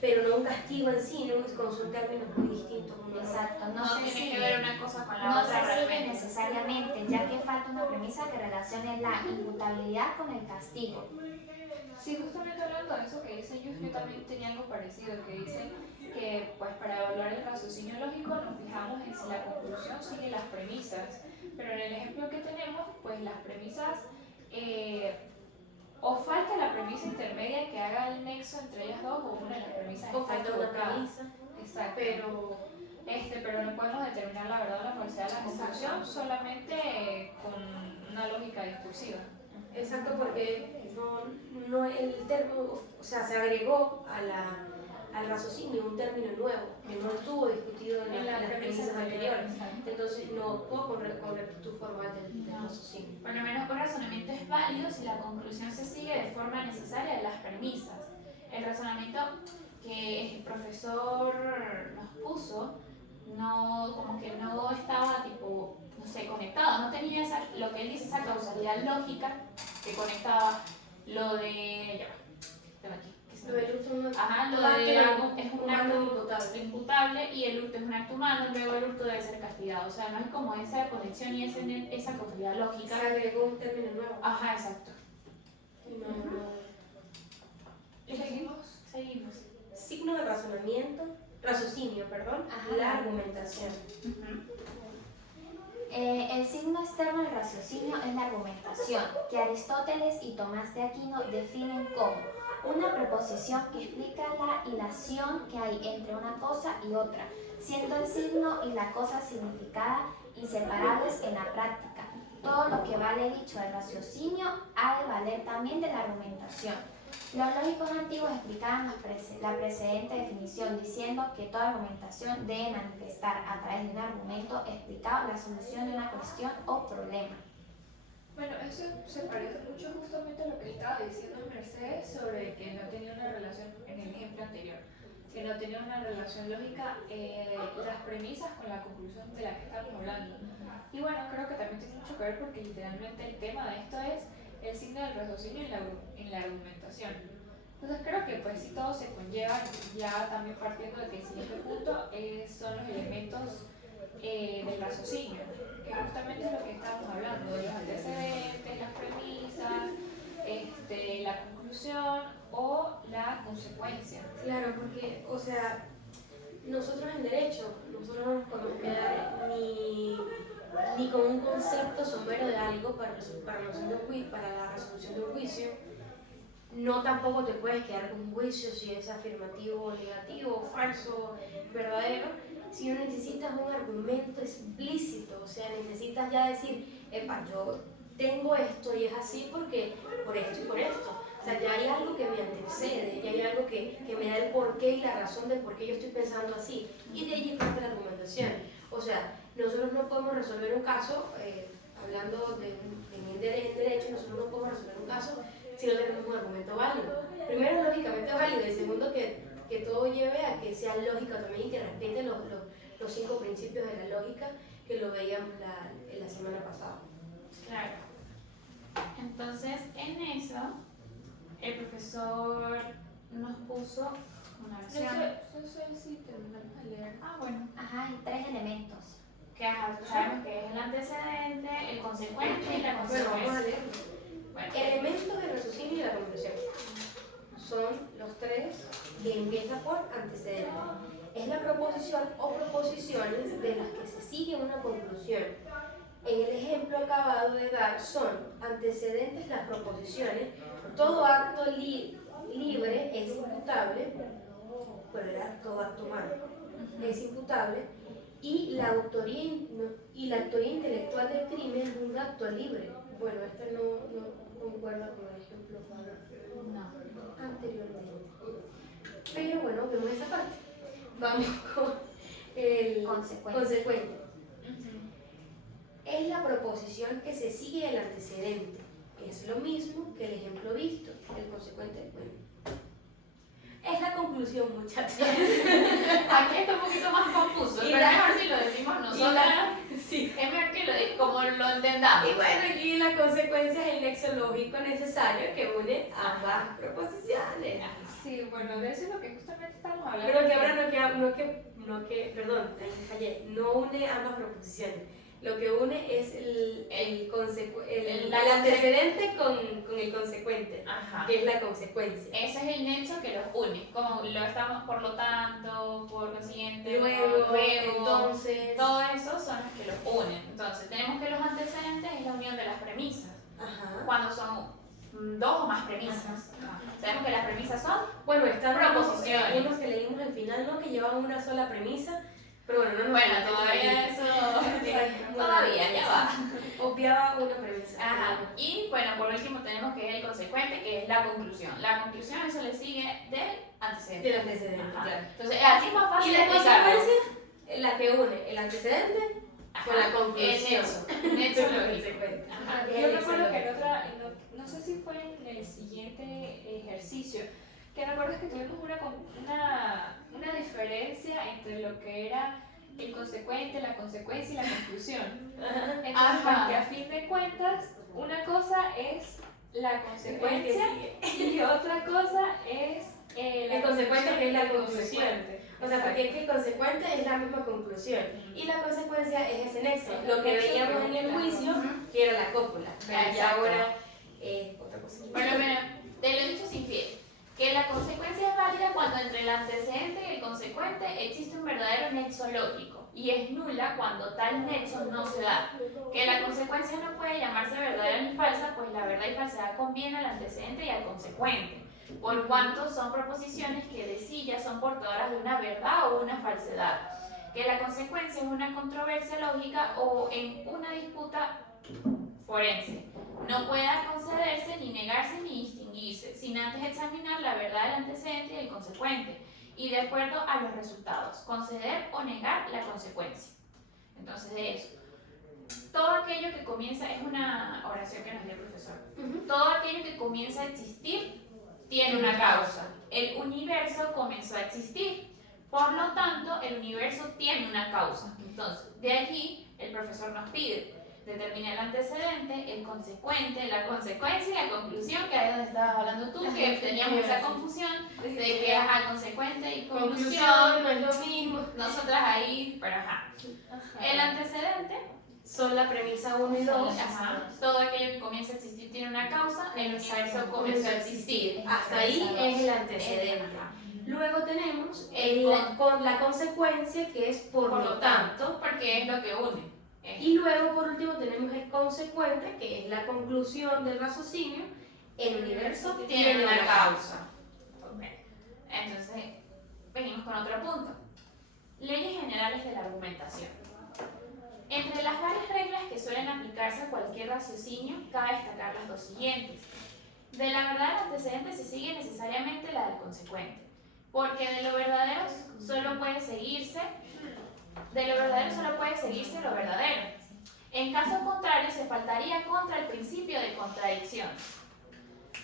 pero no un castigo en sí, ¿no? Son términos muy distintos. Exacto, No, no se tiene que sigue. ver una cosa con la No otra se sigue realmente. necesariamente, ya que falta una premisa que relacione la imputabilidad con el castigo. Sí, justamente hablando de eso que dice yo también tenía algo parecido, que dice que pues para evaluar el raciocinio lógico nos fijamos en si la conclusión sigue las premisas, pero en el ejemplo que tenemos, pues las premisas, o falta la premisa intermedia que haga el nexo entre ellas dos, o una de las premisas O está falta una equivocada. premisa. Exacto. Pero no podemos determinar la verdad o la falsedad de la conclusión solamente con una lógica discursiva. Exacto, porque no el término, o sea, se agregó al raciocinio un término nuevo que no estuvo discutido en las premisas anteriores. Exacto. Entonces no actuó con rectitud formal del raciocinio. Por lo menos un razonamiento es válido si la conclusión se sigue de forma necesaria de las premisas. El razonamiento que el profesor nos puso como que no estaba tipo, no sé, conectado, no tenía lo que él dice, esa causalidad lógica que conectaba lo de, ya va, tengo aquí, que se me Lo del hurto es ajá, lo un acto de es un acto imputable. imputable y el hurto es un acto humano, luego el hurto debe ser castigado. O sea, no es como esa conexión y esa causalidad Se lógica. agregó un término nuevo. Ajá, exacto. Y Y seguimos. signo de raciocinio, Ajá. la argumentación. El signo externo del raciocinio es la argumentación, que Aristóteles y Tomás de Aquino definen como una preposición que explica la hilación que hay entre una cosa y otra, siendo el signo y la cosa significada inseparables en la práctica. Todo lo que vale dicho del raciocinio ha de valer también de la argumentación. Los lógicos antiguos explicaban la precedente definición diciendo que toda argumentación debe manifestar a través de un argumento explicado la solución de una cuestión o problema. Bueno, eso se parece mucho justamente a lo que estaba diciendo Mercedes sobre que no tenía una relación, en el ejemplo anterior, que no tenía una relación lógica las premisas con la conclusión de la que estamos hablando. Y bueno, creo que también tiene mucho que ver porque literalmente el tema de esto es el signo del raciocinio en la argumentación. Entonces creo que pues si todo se conlleva, ya también partiendo de que el siguiente punto son los elementos del raciocinio, que justamente es lo que estamos hablando, de los antecedentes, las premisas, la conclusión o la consecuencia. Claro, porque, o sea, nosotros en derecho, nosotros no nos podemos quedar ni con un concepto somero de algo para la resolución de un juicio. No tampoco te puedes quedar con un juicio si es afirmativo, negativo, falso, verdadero, si no necesitas un argumento explícito, o sea, necesitas ya decir, epa, yo tengo esto y es así porque por esto y por esto. O sea, ya hay algo que me antecede, ya hay algo que me da el porqué y la razón del por qué yo estoy pensando así. Y de allí parte la argumentación. O sea, nosotros no podemos resolver un caso, hablando en derecho, nosotros no podemos resolver un caso si no tenemos un argumento válido. Primero, lógicamente válido, y segundo, que todo lleve a que sea lógico también y que respete los 5 principios de la lógica que lo veíamos la semana pasada. Claro. Entonces, en eso, el profesor nos puso una No versión. sé si terminamos de leer. Ah, bueno. Ajá, hay 3 elementos. Que sabemos que es el antecedente, el consecuente y la Bueno, vamos a consecuencia. leerlo. Bueno, Elementos del raciocinio y la conclusión. Son los 3 que empiezan por antecedentes. Es la proposición o proposiciones de las que se sigue una conclusión. En el ejemplo acabado de dar son antecedentes las proposiciones. Todo acto libre es imputable, pero era todo acto humano. Es imputable y la autoría, la autoría intelectual del crimen es un acto libre. Bueno, este no concuerda con el ejemplo anteriormente. Pero bueno, vemos esa parte. Vamos con el consecuente. Es la proposición que se sigue del antecedente. Es lo mismo que el ejemplo visto. El consecuente, bueno, es la conclusión, muchachos. Aquí está un poquito más confuso, pero es mejor si lo decimos nosotras. Sí. Es mejor que como lo entendamos. Y bueno, aquí la consecuencia es el nexo lógico necesario que une ambas proposiciones. Sí, bueno, de eso es lo que justamente estamos hablando. Pero que ahora no une ambas proposiciones. Lo que une es el antecedente con el consecuente, Ajá. que es la consecuencia. Ese es el nexo que los une, como lo estamos por lo tanto, por consiguiente, Luego, entonces. Todo eso son los que los unen. Entonces, tenemos que los antecedentes es la unión de las premisas. Ajá. Cuando son dos o más premisas. Sabemos que las premisas son Bueno, están proposiciones. unos que leímos al final, ¿no? Que llevan una sola premisa. Pero bueno, Bueno, todavía eso. Todavía, ya va. Obviaba una premisa. Ajá. Y bueno, por último tenemos que es el consecuente, que es la conclusión. La conclusión, eso le sigue del antecedente. Del antecedente, Ajá. claro. Entonces, así es más fácil Y la explicarlo. consecuencia, la que une el antecedente con la conclusión. El nexo Con la lógico. consecuencia. Ajá, Es yo el recuerdo que nexo en otra, no sé si fue en el siguiente ejercicio, que recuerdas que tuvimos una diferencia entre lo que era el consecuente, la consecuencia y la conclusión. Entonces, Ajá. porque a fin de cuentas, una cosa es la consecuencia y otra cosa es El consecuente, que es la conclusión. consecuente. O sea, porque es que el consecuente es la misma conclusión y la consecuencia es ese nexo, Es lo el que nexo veíamos que en el une. juicio, que era la cópula. Pero ya Exacto. ahora es otra cosa. Por lo menos, de lo dicho se infiere que la consecuencia es válida cuando entre el antecedente y el consecuente existe un verdadero nexo lógico y es nula cuando tal nexo no se da. Que la consecuencia no puede llamarse verdadera ni falsa, pues la verdad y falsedad conviene al antecedente y al consecuente, por cuanto son proposiciones que de sí ya son portadoras de una verdad o una falsedad. Que la consecuencia es una controversia lógica o en una disputa forense. No pueda concederse ni negarse ni distinguirse, sin antes examinar la verdad del antecedente y del consecuente, y de acuerdo a los resultados, conceder o negar la consecuencia. Entonces, de eso. Todo aquello que comienza, es una oración que nos dio el profesor, todo aquello que comienza a existir tiene una causa. El universo comenzó a existir, por lo tanto, el universo tiene una causa. Entonces, de allí, el profesor nos pide determinar el antecedente, el consecuente, la consecuencia y la conclusión, que ahí es donde estabas hablando tú, que teníamos esa confusión de que ajá, consecuente y conclusión, No es lo mismo. nosotras ahí, pero ajá. El antecedente, Son la premisa 1 y 2. ajá, todo aquello que comienza a existir tiene una causa, el universo comenzó a existir. Hasta ahí es el antecedente. Ajá. Luego tenemos El con la consecuencia, que es por lo tanto. porque es lo que une. Y luego, por último, tenemos el consecuente, que es la conclusión del raciocinio. El universo Tiene una causa. Ok. Entonces, venimos con otro punto. Leyes generales de la argumentación. Entre las varias reglas que suelen aplicarse a cualquier raciocinio, cabe destacar las dos siguientes. De la verdad del antecedente se sigue necesariamente la del consecuente, porque de lo verdadero solo puede seguirse lo verdadero. En caso contrario, se faltaría contra el principio de contradicción.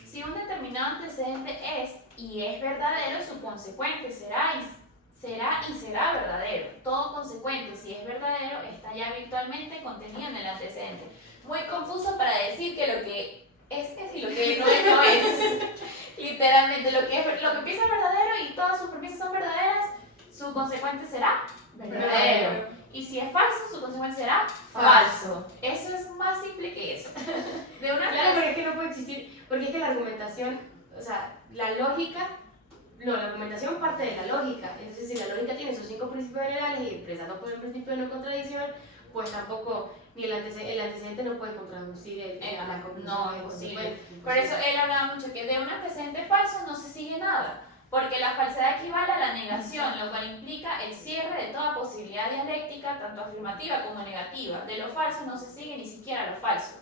Si un determinado antecedente es y es verdadero, su consecuente será verdadero. Todo consecuente, si es verdadero, está ya virtualmente contenido en el antecedente. Muy confuso para decir que lo que es y lo que no es. Literalmente, lo que empieza es verdadero y todas sus premisas son verdaderas, su consecuente será verdadero. Y si es falso, su consecuencia será falso. Eso es más simple que eso. De una Claro, pero es que no puede existir, porque es que la argumentación, o sea, la argumentación parte de la lógica. Entonces, si la lógica tiene sus 5 principios generales y empezando por el principio de no contradicción, pues tampoco, ni el antecedente no puede contradecir la conclusión. No, es imposible. Por eso él hablaba mucho que de un antecedente falso no se sigue nada. Porque la falsedad equivale a la negación, lo cual implica el cierre de toda posibilidad dialéctica, tanto afirmativa como negativa. De lo falso no se sigue ni siquiera lo falso.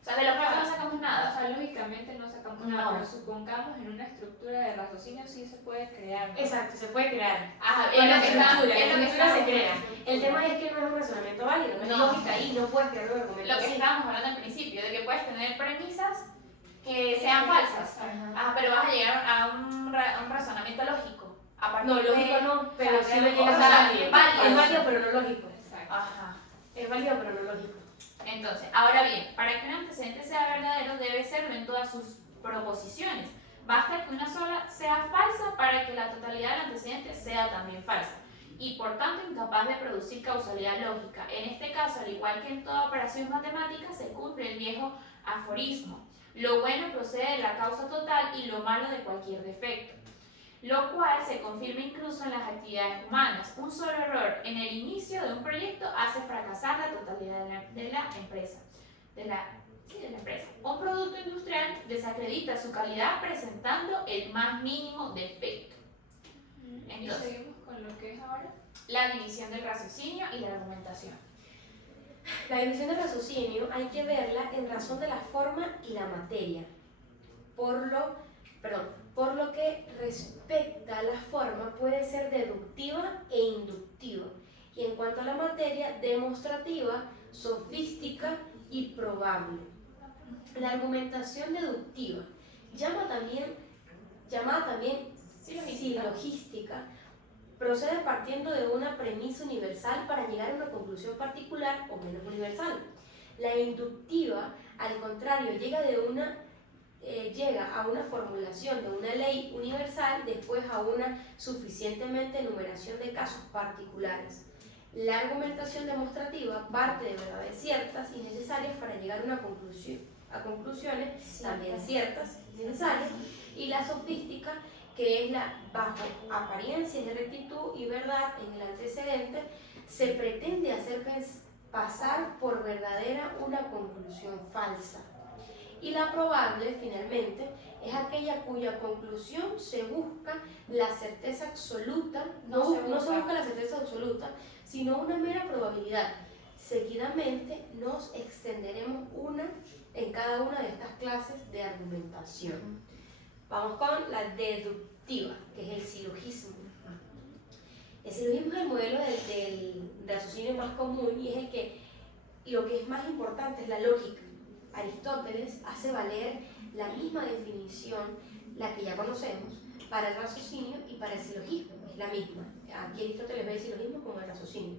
O sea, de lo falso no sacamos O nada. sea, lógicamente no sacamos No. nada, pero supongamos en una estructura de raciocinio sí se puede crear. Exacto, se puede crear. Ajá, Con la es lo que está- estructura, es la lo que estructura se estamos- crea. El tema es que no es un razonamiento válido, no es No. lógica y no puedes crear un argumento Lo que así. estábamos hablando al principio, de que puedes tener premisas que sean falsas. Ajá. Ajá, pero vas a llegar a un razonamiento lógico. A partir No, lógico de... no, pero sí lo o llegas sea, a ser válido. Es válido, pero no lógico. Exacto. Ajá. Es válido, pero no lógico. Entonces, ahora bien, para que un antecedente sea verdadero debe serlo en todas sus proposiciones. Basta que una sola sea falsa para que la totalidad del antecedente sea también falsa y por tanto incapaz de producir causalidad lógica. En este caso, al igual que en toda operación matemática, se cumple el viejo aforismo. Lo bueno procede de la causa total y lo malo de cualquier defecto, lo cual se confirma incluso en las actividades humanas. Un solo error en el inicio de un proyecto hace fracasar la totalidad de la empresa. De la empresa. Un producto industrial desacredita su calidad presentando el más mínimo defecto. Y Entonces, seguimos con lo que es ahora. la división del raciocinio y la argumentación. La división del raciocinio hay que verla en razón de la forma y la materia. Por lo que respecta a la forma puede ser deductiva e inductiva. Y en cuanto a la materia, demostrativa, sofística y probable. La argumentación deductiva, llamada también silogística, procede partiendo de una premisa universal para llegar a una conclusión particular o menos universal. La inductiva, al contrario, llega a una formulación de una ley universal, después a una suficientemente enumeración de casos particulares. La argumentación demostrativa parte de verdades ciertas y necesarias para llegar a una conclusiones también ciertas y necesarias, y la sofística, que es la bajo apariencias de rectitud y verdad en el antecedente, se pretende hacer pasar por verdadera una conclusión falsa. Y la probable, finalmente, es aquella cuya conclusión se busca la certeza absoluta, no se busca la certeza absoluta, sino una mera probabilidad. Seguidamente nos extenderemos en cada una de estas clases de argumentación. Vamos con la deductiva, que es el silogismo. El silogismo es el modelo del raciocinio más común y es el que lo que es más importante es la lógica. Aristóteles hace valer la misma definición, la que ya conocemos, para el raciocinio y para el silogismo, es la misma. Aquí Aristóteles ve el silogismo como el raciocinio.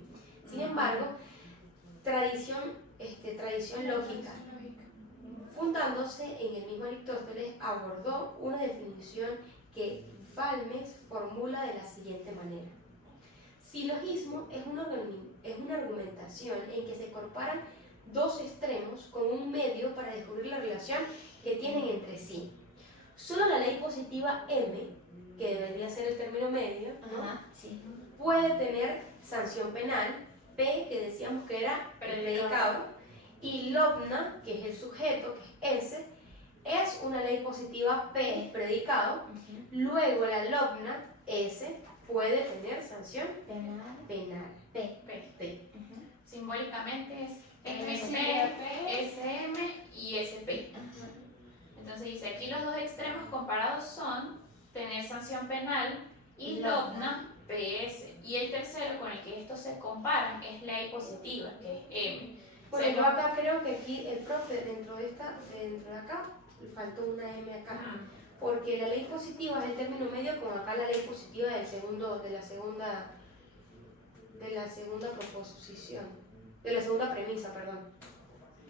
Sin embargo, tradición lógica, fundándose en el mismo Aristóteles, abordó una definición que Balmes formula de la siguiente manera. Silogismo es una argumentación en que se comparan dos extremos con un medio para descubrir la relación que tienen entre sí. Solo la ley positiva M, que debería ser el término medio, ¿no? Puede tener sanción penal, P, que decíamos que era predicado, y lobna, que es el sujeto, que es S, es una ley positiva P, predicado. Luego la lobna, S, puede tener sanción penal. P. Simbólicamente es MP, MP, SM y SP. Entonces dice, aquí los dos extremos comparados son tener sanción penal y lobna, PS. Y el tercero con el que estos se comparan es ley positiva, que es M. Bueno, yo acá creo que aquí el profe, dentro de acá, le faltó una M acá. Porque la ley positiva es el término medio con acá la ley positiva de la segunda proposición. De la segunda premisa, perdón.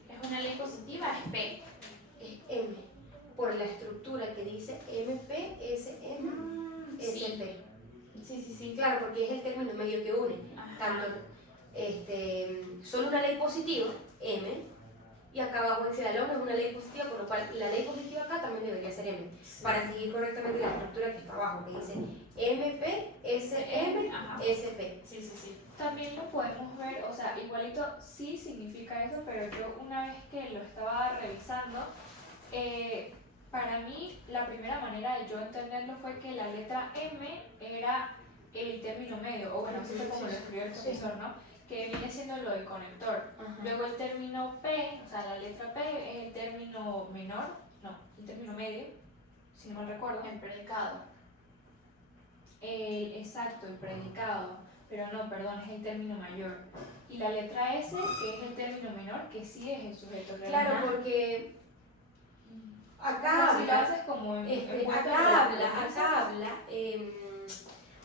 Es una ley positiva, es P. Es M, por la estructura que dice MP, SM, SP. Sí. Claro, porque es el término medio que une. Ajá. Tanto, solo una ley positiva, M, y acá abajo dice la logna es una ley positiva, por lo cual la ley positiva acá también debería ser M. Para seguir correctamente la estructura que está abajo, que dice MP, SM, Ajá. SP. Sí. También lo podemos ver, o sea, igualito sí significa eso, pero yo una vez que lo estaba revisando, Para mí, la primera manera de yo entenderlo fue que la letra M era el término medio, o bueno, así fue como lo escribió el profesor, ¿no? Que viene siendo lo del conector. Luego el término P, o sea, la letra P es el término menor, no, el término medio, si no mal recuerdo. El predicado. Exacto, el predicado, pero no, perdón, es el término mayor. Y la letra S, que es el término menor, que sí es el sujeto real. Claro, porque acá Si lo habla, haces como en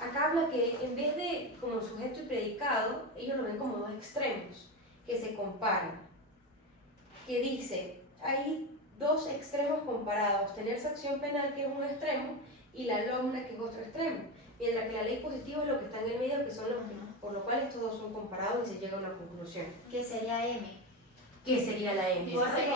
acá habla que en vez de como sujeto y predicado, ellos lo ven como dos extremos que se comparan. Que dice, hay dos extremos comparados, tener sanción penal que es un extremo y la lomna que es otro extremo. Mientras que la ley positiva es lo que está en el medio, que son los por lo cual estos dos son comparados y se llega a una conclusión. Que sería M. ¿Qué sería la M? Porque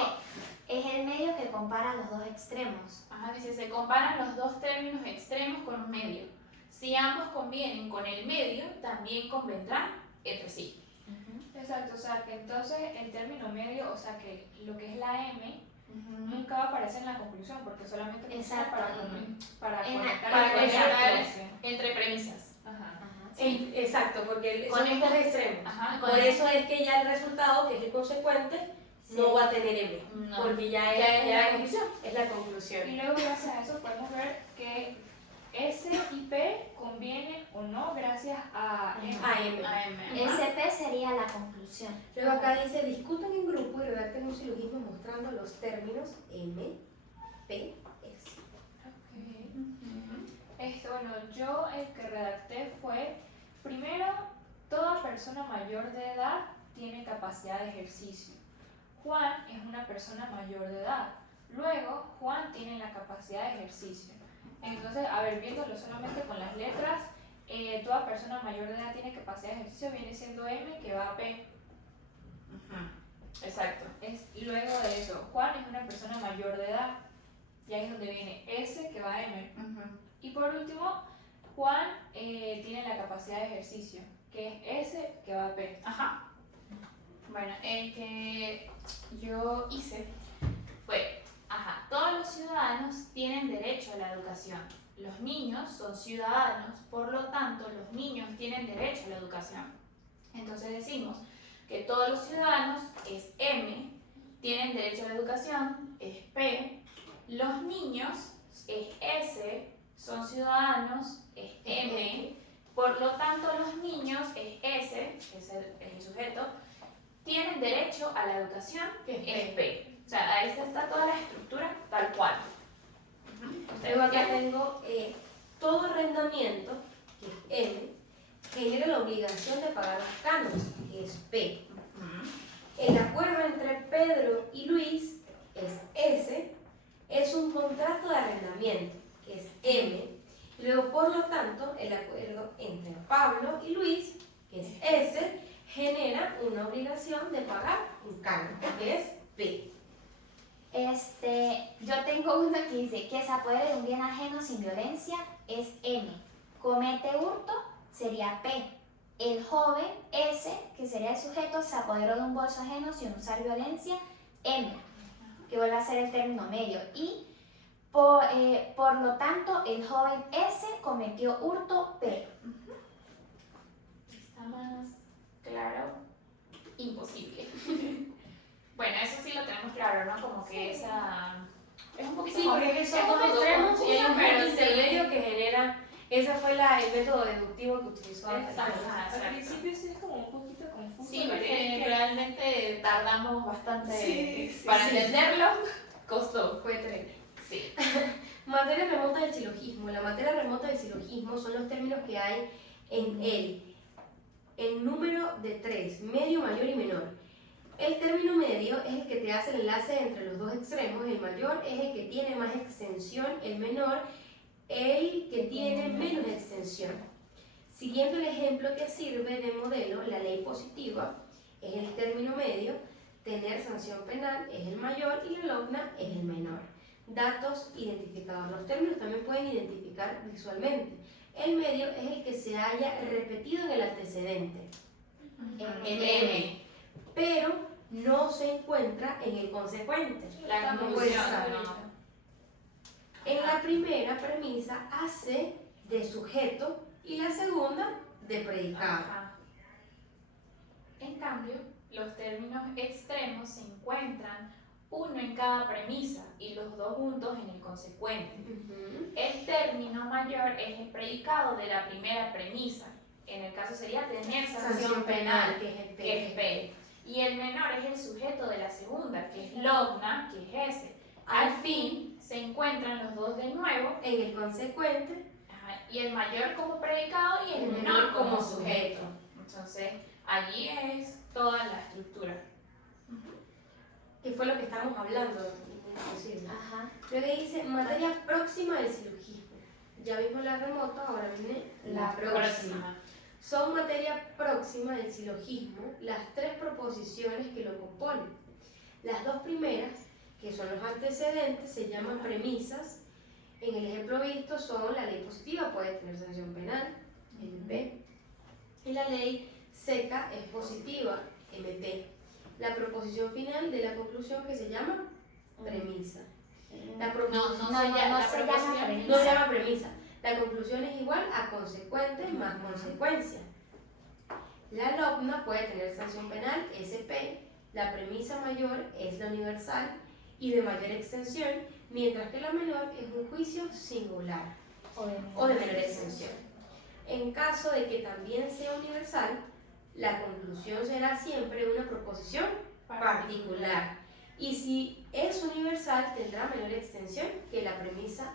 es el medio que compara los dos extremos. Ajá, dice, se comparan los dos términos extremos con un medio. Si ambos convienen con el medio, también convendrán entre sí. Exacto, o sea que entonces el término medio, o sea que lo que es la M, Ujú. nunca va a aparecer en la conclusión porque solamente funciona para En la- conectar para la conectar clase. Entre premisas. Ajá. Sí, exacto, porque Con son dos estos- extremos. Ajá, con Por el- eso es que ya el resultado, que es el consecuente, no va a tener M, No. porque ya es la es conclusión. la conclusión. Y luego gracias a eso podemos ver que S y P convienen o no gracias a M. AM. AM. SP sería la conclusión. Luego acá dice, discutan en grupo y redacten un silogismo mostrando los términos M, P, S. Bueno, yo el que redacté fue, primero, toda persona mayor de edad tiene capacidad de ejercicio. Juan es una persona mayor de edad. Luego, Juan tiene la capacidad de ejercicio. Entonces, a ver, viéndolo solamente con las letras, toda persona mayor de edad tiene capacidad de ejercicio, viene siendo M que va a P. Exacto. Luego de eso, Juan es una persona mayor de edad. Y ahí es donde viene S que va a M. Y por último, Juan tiene la capacidad de ejercicio, que es S que va a P. Ajá. Bueno, el que yo hice fue, todos los ciudadanos tienen derecho a la educación. Los niños son ciudadanos, por lo tanto, los niños tienen derecho a la educación. Entonces decimos que todos los ciudadanos es M, tienen derecho a la educación, es P. Los niños es S, son ciudadanos, es M. Por lo tanto, los niños es S, que es el sujeto, tienen derecho a la educación, que es P. O sea, ahí está toda la estructura tal cual. Luego acá tengo todo arrendamiento, que es M, genera la obligación de pagar los cánones, que es P. El acuerdo entre Pedro y Luis es S, es un contrato de arrendamiento, que es M. Y luego, por lo tanto, el acuerdo entre Pablo y Luis, que es S, genera una obligación de pagar un canon, que es P. Yo tengo uno que dice que se apodere de un bien ajeno sin violencia es M. Comete hurto sería P. El joven S, que sería el sujeto, se apoderó de un bolso ajeno sin usar violencia, M, que vuelve a ser el término medio. Y por lo tanto, el joven S cometió hurto, P. Está más claro, imposible. Bueno, eso sí lo tenemos claro, ¿no? Como que esa... Es un poquito Sí, porque son dos extremos y hay un punto intermedio que genera. Ese fue el método deductivo que utilizó antes. Al principio sí es como un poquito confuso. Sí, porque porque es que- realmente tardamos bastante Sí, para sí. entenderlo. Costó. Fue tremendo. Sí. Materia remota del silogismo. La materia remota del silogismo son los términos que hay en él. El número de tres, medio, mayor y menor. El término medio es el que te hace el enlace entre los dos extremos. El mayor es el que tiene más extensión. El menor, el que tiene menos extensión. Siguiendo el ejemplo que sirve de modelo, la ley positiva es el término medio. Tener sanción penal es el mayor y la logna es el menor. Datos identificadores. Los términos también pueden identificar visualmente. El medio es el que se haya repetido en el antecedente, El M. pero no se encuentra en el consecuente. La Estamos conclusión. pensando ¿no? ahorita. En la primera premisa hace de sujeto y la segunda de predicado. Ajá. En cambio, los términos extremos se encuentran uno en cada premisa y los dos juntos en el consecuente. El término mayor es el predicado de la primera premisa. En el caso sería tener sanción penal, que es P. Y el menor es el sujeto de la segunda, que es logna, que es S. Al fin, se encuentran los dos de nuevo En el consecuente, y el mayor como predicado y el menor como sujeto. Entonces, allí es toda la estructura. que fue lo que estábamos hablando, inclusive. Ajá. Luego dice materia próxima del silogismo. Ya vimos la remota, ahora viene la próxima. Son materia próxima del silogismo las tres proposiciones que lo componen. Las dos primeras, que son los antecedentes, se llaman premisas. En el ejemplo visto son la ley positiva, puede tener sanción penal, MP, y la ley seca es positiva, MP. La proposición final de la conclusión que se llama premisa. La proposición No se llama no se llama premisa. La conclusión es igual a consecuente más consecuencia. La logna puede tener sanción penal, SP. La premisa mayor es la universal y de mayor extensión, mientras que la menor es un juicio singular o de menor extensión. En caso de que también sea universal, la conclusión será siempre una proposición particular. Y si es universal, tendrá menor extensión que la premisa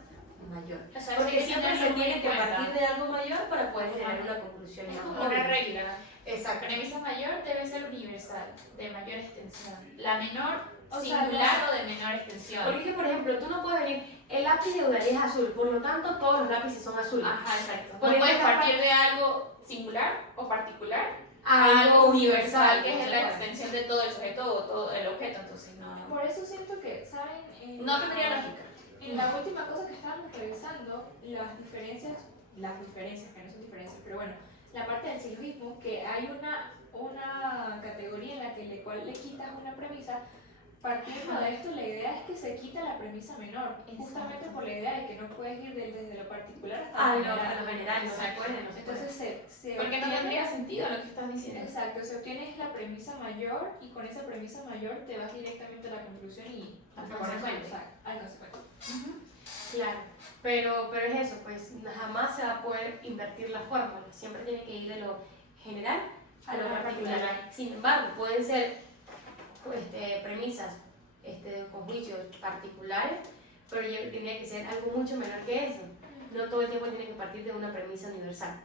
mayor. O sea, Porque sí, siempre sí, se sí, tiene que cuenta. partir de algo mayor para poder generar una conclusión Es mayor. como una regla. Exacto. La premisa mayor debe ser universal, de mayor extensión. La menor, O sea, singular o de menor extensión. Porque es que, por ejemplo, tú no puedes venir, el lápiz de Udalí es azul, por lo tanto todos los lápices son azules. Ajá, exacto. Por No puedes ejemplo, partir de algo singular o particular a algo universal, que es por la supuesto. extensión de todo el sujeto o todo el objeto. Entonces, no. Por eso siento que, ¿saben? No tendría lógica. En la última cosa que estábamos revisando, las diferencias que no son diferencias, pero bueno, la parte del silogismo, que hay una categoría en la que le quitas una premisa. Partiendo de esto, la idea es que se quita la premisa menor, justamente por la idea de que no puedes ir desde lo particular hasta lo general. no se puede, no se puede. Entonces se Porque no obtiene- tendría sentido lo que estás diciendo. Exacto, se obtiene la premisa mayor y con esa premisa mayor te vas directamente a la conclusión y Al por consecuente. exacto, al consecuente. Claro, pero es eso, pues jamás se va a poder invertir la fórmula, siempre tiene que ir de lo general a lo particular. Sin embargo, pueden ser premisas con juicios particulares, pero tendría que ser algo mucho menor que eso. No todo el tiempo tiene que partir de una premisa universal.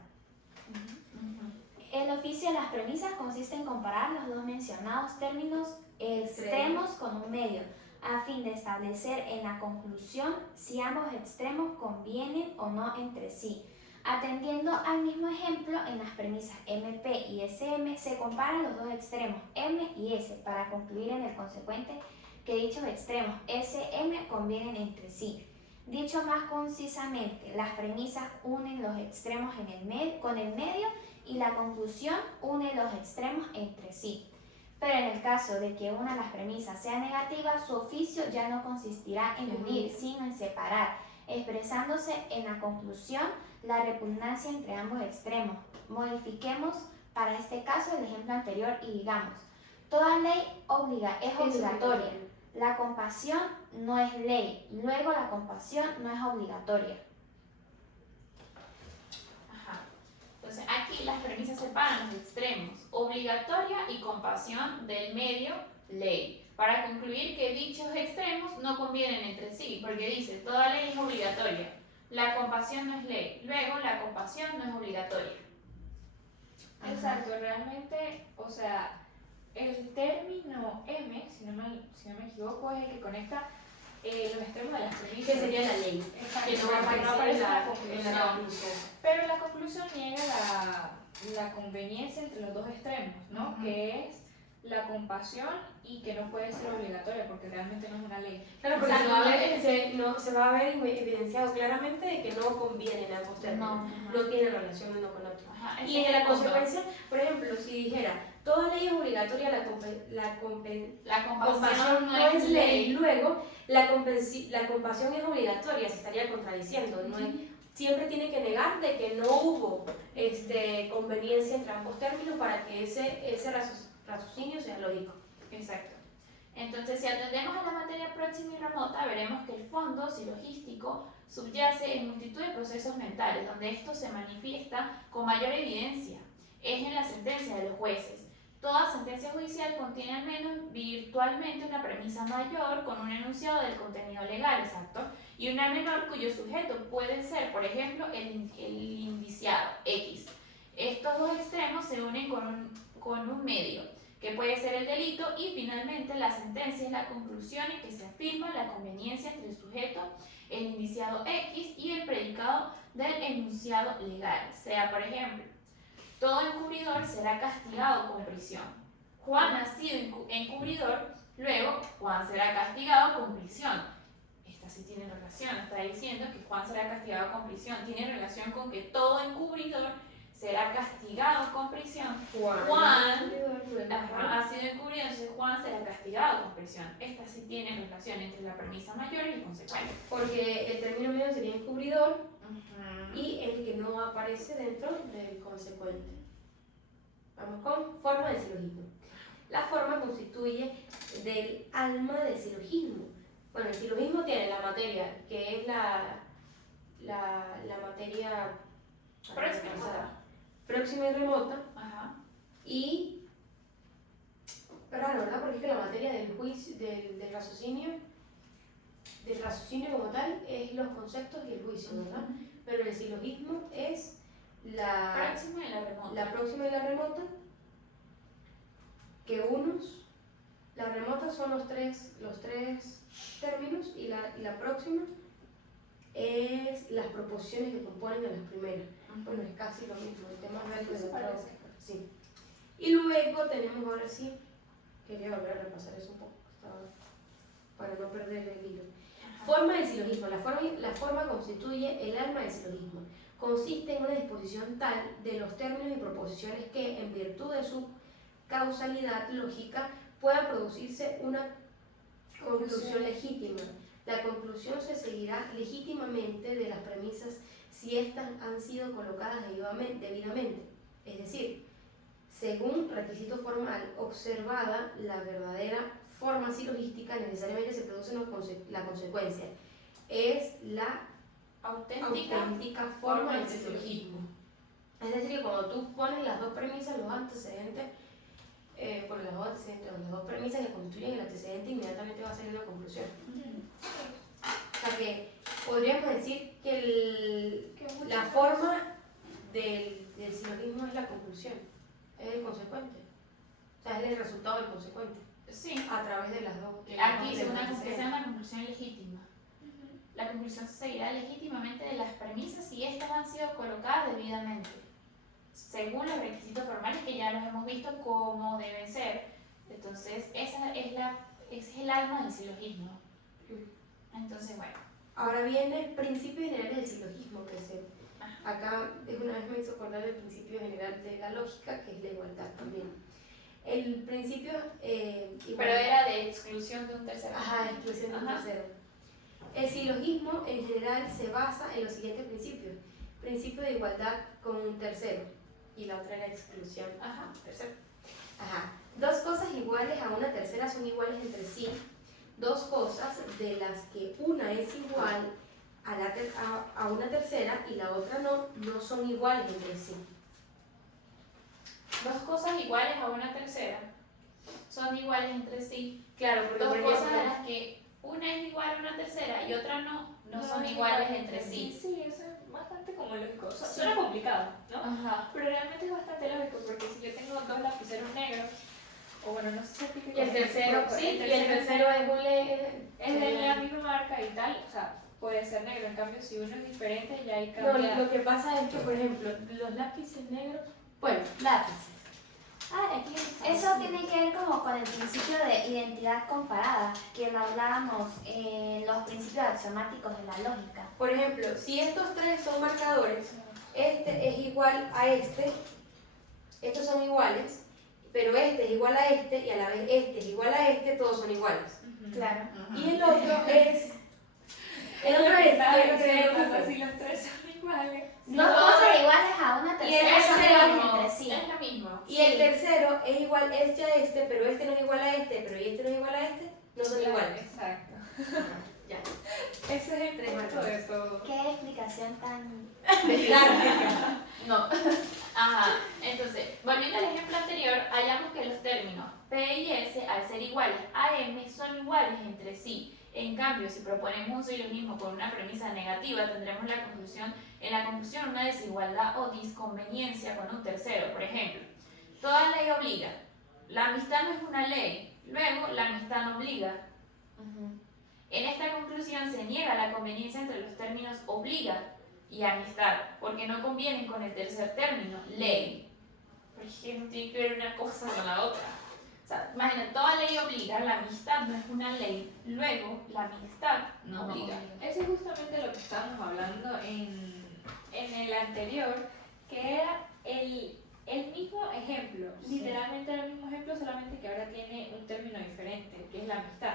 El oficio de las premisas consiste en comparar los dos mencionados términos extremos con un medio, a fin de establecer en la conclusión si ambos extremos convienen o no entre sí. Atendiendo al mismo ejemplo, en las premisas MP y SM se comparan los dos extremos M y S para concluir en el consecuente que dichos extremos SM convienen entre sí. Dicho más concisamente, las premisas unen los extremos con el medio y la conclusión une los extremos entre sí. Pero en el caso de que una de las premisas sea negativa, su oficio ya no consistirá en unir, sino en separar, expresándose en la conclusión la repugnancia entre ambos extremos. Modifiquemos para este caso el ejemplo anterior y digamos, toda ley es obligatoria. La compasión no es ley, luego la compasión no es obligatoria. Ajá. Entonces, aquí las premisas separan los extremos, obligatoria y compasión del medio, ley, para concluir que dichos extremos no convienen entre sí, porque dice, toda ley es obligatoria, la compasión no es ley, luego la compasión no es obligatoria. Exacto, realmente, o sea, el término M, si no me equivoco, es el que conecta los extremos de las premisas. Que sería la ley. Exacto, Que no aparece en la en la conclusión. Pero la conclusión niega la conveniencia entre los dos extremos, ¿no? Ujú. Que es la compasión y que no puede ser obligatoria porque realmente no es una ley. Claro, porque O sea, se va a ver evidenciado claramente de que no convienen ambos términos, no tienen relación uno con otro. Ajá, Y ese en es la el punto. consecuencia, por ejemplo, si dijera toda ley es obligatoria, La compasión compasión no es ley. Luego, la compasión es obligatoria, se estaría contradiciendo. No es, siempre tiene que negar de que no hubo conveniencia entre ambos términos para que ese raciocinio sea lógico. Exacto. Entonces, si atendemos a la materia próxima y remota, veremos que el fondo silogístico subyace en multitud de procesos mentales, donde esto se manifiesta con mayor evidencia. Es en la sentencia de los jueces. Toda sentencia judicial contiene al menos virtualmente una premisa mayor con un enunciado del contenido legal, exacto, y una menor cuyo sujeto puede ser, por ejemplo, el indiciado X. Estos dos extremos se unen con un medio, que puede ser el delito, y finalmente la sentencia es la conclusión en que se afirma la conveniencia entre el sujeto, el indiciado X, y el predicado del enunciado legal. Sea, por ejemplo, todo encubridor será castigado con prisión. Juan ha sido encubridor, luego Juan será castigado con prisión. Esta sí tiene relación, está diciendo que Juan será castigado con prisión. Tiene relación con que todo encubridor será castigado con prisión. Juan ha sido encubridor, entonces Juan será castigado con prisión. Esta sí tiene relación entre la premisa mayor y el consecuente. Porque el término medio sería encubridor y el que no aparece dentro del consecuente. Vamos con forma del silogismo. La forma constituye del alma del silogismo. Bueno, el silogismo tiene la materia, que es la materia próxima y remota. Ajá. Y raro, ¿verdad? Porque es que la materia del juicio, del raciocinio como tal es los conceptos y el juicio, ¿verdad? Pero el silogismo es la Próxima y la remota. La próxima y la remota, que la remota son los tres términos y la próxima es las proposiciones que componen a las primeras. Bueno, es casi lo mismo, el tema es Sí, se parece. Sí. Y luego tenemos, ahora sí, quería volver a repasar eso un poco, para no perder el hilo. Forma del silogismo. La forma constituye el alma del silogismo. Consiste en una disposición tal de los términos y proposiciones que, en virtud de su causalidad lógica, pueda producirse una conclusión legítima. La conclusión se seguirá legítimamente de las premisas si éstas han sido colocadas debidamente. Es decir, según requisito formal, observada la verdadera forma silogística, necesariamente se produce la consecuencia. Es la auténtica forma del silogismo. Es decir, que cuando tú pones las dos premisas, los antecedentes, las dos premisas que constituyen el antecedente, inmediatamente va a salir una conclusión. O sea que podríamos decir que la forma del silogismo es la conclusión, es el consecuente. O sea, es el resultado del consecuente. Sí. A través de las dos. Aquí dice que sea una conclusión legítima. La conclusión se seguirá legítimamente de las premisas si estas han sido colocadas debidamente, según los requisitos formales que ya los hemos visto cómo deben ser. Entonces, ese es el alma del silogismo. Entonces, bueno. Ahora viene el principio general del silogismo, que acá una vez me hizo acordar del principio general de la lógica, que es la igualdad también. El principio... pero era de exclusión de un tercero. Ajá, exclusión de un tercero. El silogismo en general se basa en los siguientes principios. Principio de igualdad con un tercero. Y la otra era exclusión. Ajá, tercero. Ajá. Dos cosas iguales a una tercera son iguales entre sí. Dos cosas de las que una es igual a una tercera y la otra no son iguales entre sí. Dos cosas iguales a una tercera son iguales entre sí. Claro, porque dos por cosas ejemplo, de las que una es igual a una tercera y otra no son iguales entre sí. Sí, eso es bastante como lógico. Suena complicado, ¿no? Ajá. Pero realmente es bastante lógico porque si yo tengo dos lapiceros negros, o bueno, no sé si y el tercero, sí, y el tercero es de la misma marca y tal, o sea, puede ser negro. En cambio, si uno es diferente, ya hay cambia. No, lo que pasa es que, por ejemplo, los lápices negros, bueno, lápices. Aquí Eso tiene que ver como con el principio de identidad comparada, que lo hablábamos en los principios axiomáticos de la lógica. Por ejemplo, si estos tres son marcadores, este es igual a este, estos son iguales, pero este es igual a este y a la vez este es igual a este, todos son iguales. Claro. Y el otro es... El otro es... Si los tres son iguales. Dos cosas iguales a una Y el tercera son tercero, iguales entre sí. Es lo mismo. Y el tercero es igual este a este, pero este no es igual a este, pero este no es igual a este, no son iguales. Exacto. Ya. Ese es el punto de todo. Qué explicación tan... No. Ajá. Entonces, volviendo al ejemplo anterior, hallamos que los términos P y S, al ser iguales a M, son iguales entre sí. En cambio, si proponemos un silogismo con una premisa negativa, tendremos en la conclusión una desigualdad o disconveniencia con un tercero. Por ejemplo, toda ley obliga. La amistad no es una ley. Luego, la amistad no obliga. En esta conclusión se niega la conveniencia entre los términos obliga y amistad, porque no convienen con el tercer término, ley. Porque no tiene que ver una cosa con la otra. O sea, imagina, toda ley obliga, la amistad no es una ley, luego la amistad no obliga. Eso es justamente lo que estábamos hablando en el anterior, que era el mismo ejemplo, literalmente era el mismo ejemplo, solamente que ahora tiene un término diferente, que es la amistad.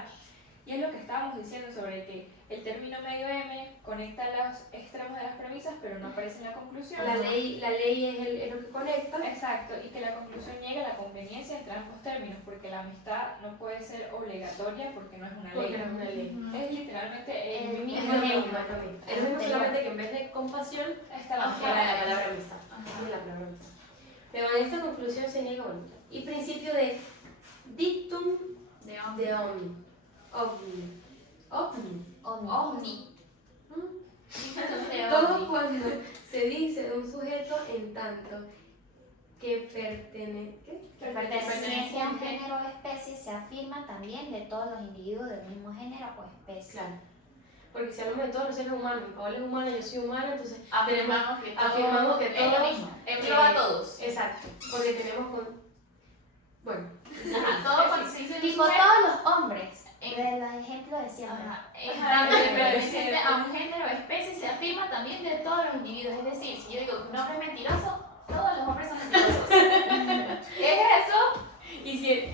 Y es lo que estábamos diciendo sobre que el término medio M conecta los extremos de las premisas, pero no aparece en la conclusión. La ley es lo que conecta. Exacto, y que la conclusión llegue a la conveniencia entre ambos términos, porque la amistad no puede ser obligatoria porque no es una ley. Porque no es una ley. Es literalmente El el mismo Es mismo lo ejemplo. mismo, es lo mismo. Es lo mismo, solamente que en vez de compasión, está la Ajá. para la palabra. palabra amistad. Es la palabra amistad. Pero en esta conclusión se niega bonita. Y principio de dictum De omni. de omni. Omni. Omni. Omni. De Todo omni. cuando se dice de un sujeto en tanto que Perteneciente a un género o especie se afirma también de todos los individuos del mismo género o especie. Claro. Porque si hablamos de todos los seres humanos, y Paola es humana, yo soy humana, entonces Afirmamos que todos, afirmamos que es lo todos, mismo, engloba a eh, todos. Exacto. Porque tenemos bueno, Ajá, todo cuando se dice un Tipo sujeto, todos los hombres, En- de los ejemplos de siempre. ajá, es perteneciente a un género o especie, se afirma también de todos los individuos. Es decir, si yo digo que un hombre es mentiroso, todos los hombres son mentirosos. ¿Qué es eso? y si,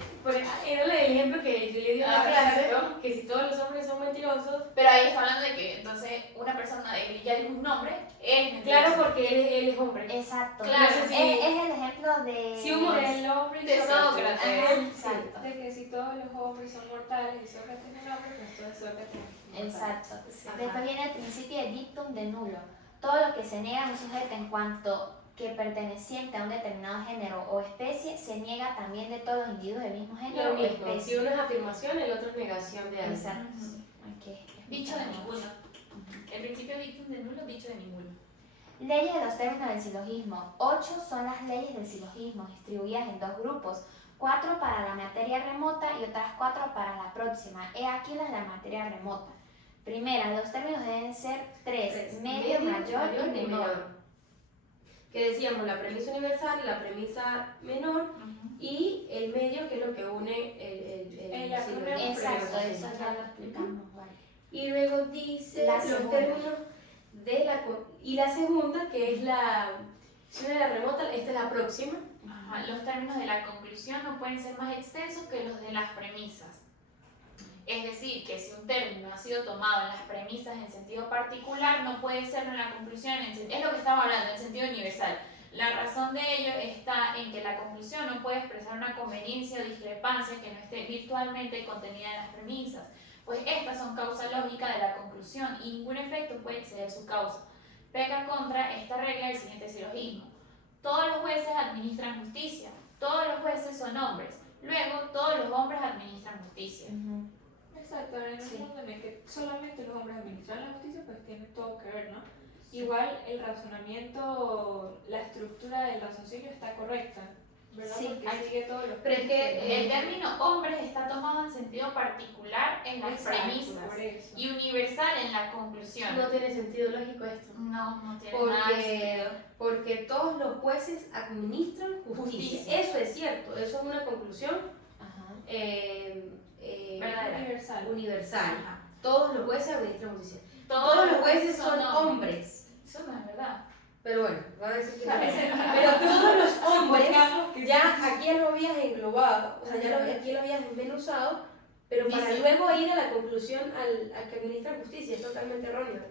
era el ejemplo que yo le di a la Ah, clase, exacto. que si todos los hombres son mentirosos, Pero ahí está hablando de que entonces una persona, ya dijo un nombre, es mentiroso. claro, porque él es hombre. Exacto. Claro, es, sí. es el ejemplo de... Si un hombre El hombre y De Sócrates. Sócrates. Ajá, exacto. De que si todos los hombres son mortales y Sócrates es un hombre, pues todo es Sócrates. Exacto. Ajá. Después viene el principio de dictum de nulo. Todo lo que se niega a un sujeto en cuanto que perteneciente a un determinado género o especie se niega también de todos los individuos del mismo género Lo o mismo, si especie. uno es afirmación, el otro es negación de algo. Exacto. Ujú. Ok. Dicho de ninguno. El principio dictum de nulo, dicho de ninguno. Leyes de los términos del silogismo. 8 son las leyes del silogismo, distribuidas en 2 grupos. 4 para la materia remota y otras 4 para la próxima. He aquí las de la materia remota. Primera, los términos deben ser 3, medio, mayor y menor. Que decíamos la premisa universal, la premisa menor y el medio, que es lo que une El acrónimo. Exacto, sí. eso ya lo explicamos. Vale. Y luego dice La los segunda. términos de y la segunda, que es la remota, esta es la próxima. Ajá, los términos de la conclusión no pueden ser más extensos que los de las premisas. Es decir, que si un término ha sido tomado en las premisas en sentido particular, no puede serlo en la conclusión, es lo que estamos hablando, en sentido universal. La razón de ello está en que la conclusión no puede expresar una conveniencia o discrepancia que no esté virtualmente contenida en las premisas, pues estas son causa lógica de la conclusión y ningún efecto puede exceder su causa. Peca contra esta regla el siguiente silogismo. Todos los jueces administran justicia, todos los jueces son hombres, luego todos los hombres administran justicia. Exacto, ahora en el Sí. mundo en el que solamente los hombres administran la justicia, pues tiene todo que ver, ¿no? Igual el razonamiento, la estructura del raciocinio está correcta, ¿verdad? Sí, Porque sigue todos los pero es que El término hombres está tomado en sentido particular en las Exacto, premisas por eso. y universal en la conclusión. No tiene sentido lógico esto. No tiene nada de sentido. Porque todos los jueces administran justicia. Justicia. Eso es cierto, eso es una conclusión Ajá. Verdadera. Universal. universal. Ajá. Todos los jueces administran justicia. Todos Todos los jueces son hombres. hombres. Eso no es verdad. Pero bueno, van a decir que no. Ese no. Pero todos los hombres, Supongamos que ya aquí lo habías englobado, o sea, aquí lo habías desmenuzado, pero para Dice- luego ir a la conclusión al que administra justicia, es totalmente erróneo.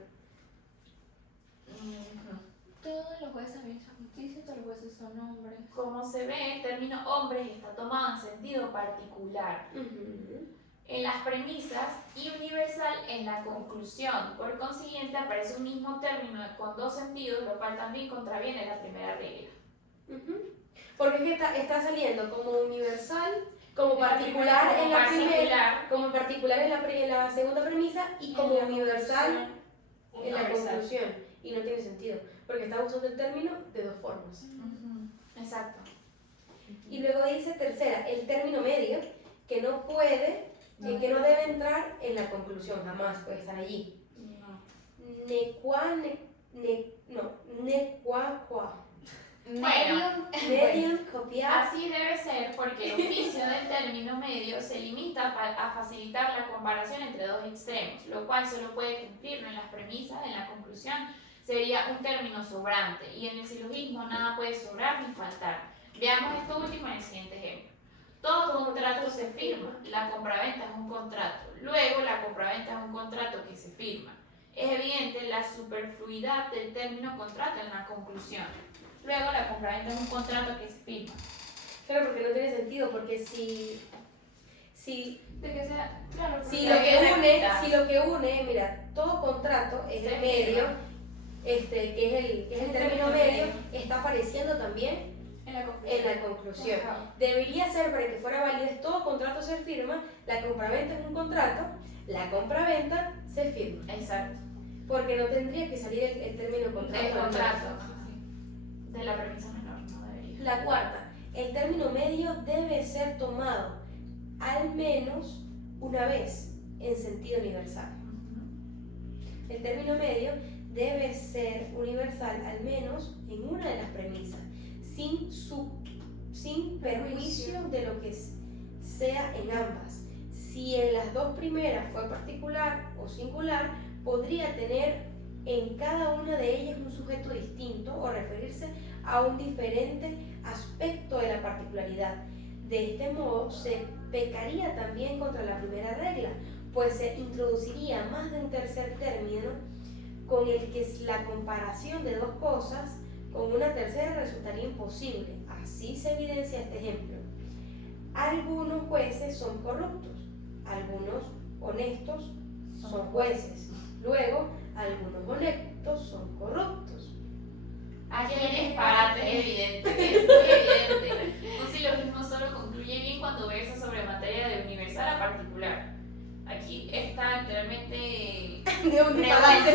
Todos los jueces administran justicia, todos los jueces son hombres. Como se ve, el término hombres está tomado en sentido particular en las premisas y universal en la conclusión. Por consiguiente, aparece un mismo término con dos sentidos, lo cual también contraviene la primera regla. Porque es que está saliendo como universal, como particular en la primera, como particular en la segunda premisa y como universal en la conclusión. Y no tiene sentido, porque está usando el término de dos formas. Exacto. Y luego dice tercera, el término medio, que no puede, que no debe entrar en la conclusión, jamás puede estar allí. Medium copiar. Así debe ser porque el oficio del término medio se limita a facilitar la comparación entre dos extremos, lo cual solo puede cumplirlo en las premisas, en la conclusión sería un término sobrante y en el silogismo nada puede sobrar ni faltar. Veamos esto último en el siguiente ejemplo. Todo contrato se firma, la compraventa es un contrato, luego la compraventa es un contrato que se firma. Es evidente la superfluidad del término contrato en la conclusión. Luego la compraventa es un contrato que se firma. Claro, porque no tiene sentido, porque si De que sea, claro, Si porque- lo que une, mira, todo contrato es el medio, que es el término medio, está apareciendo también en la conclusión. en la conclusión. Ajá. Debería ser, para que fuera válido, todo contrato se firma, la compraventa es un contrato, la compraventa se firma. Exacto. Porque no tendría que salir el término contrato. El contrato. De la premisa menor, no debería. La cuarta, el término medio debe ser tomado al menos una vez en sentido universal. El término medio debe ser universal al menos en una de las premisas, sin perjuicio de lo que sea en ambas. Si en las dos primeras fue particular o singular, podría tener en cada una de ellas un sujeto distinto o referirse a un diferente aspecto de la particularidad. De este modo se pecaría también contra la primera regla, pues se introduciría más de un tercer término con el que la comparación de dos cosas con una tercera resultaría imposible. Así se evidencia este ejemplo. Algunos jueces son corruptos, algunos honestos son jueces. Luego, algunos honestos son corruptos. Aquí el disparate es evidente, es muy evidente. Un silogismo solo concluye bien cuando versa sobre materia de universal a particular. Aquí está literalmente De un disparate.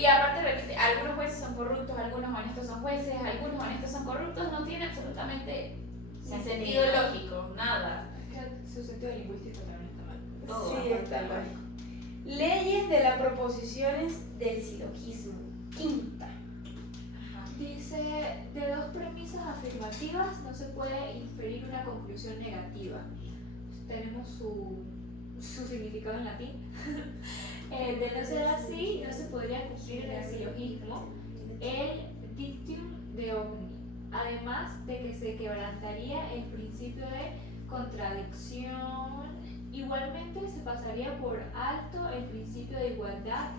Y aparte repite, algunos jueces son corruptos, algunos honestos son jueces, algunos honestos son corruptos, no tiene absolutamente sentido lógico, nada. Es que su sentido lingüístico también está mal. Todo, Sí, aparte está de mal. lógico. Leyes de las proposiciones del silogismo. Quinta. Dice, de dos premisas afirmativas no se puede inferir una conclusión negativa. Tenemos su significado en latín. De no ser así, no se podría cumplir en el silogismo el dictum de omni. Además de que se quebrantaría el principio de contradicción. Igualmente se pasaría por alto el principio de igualdad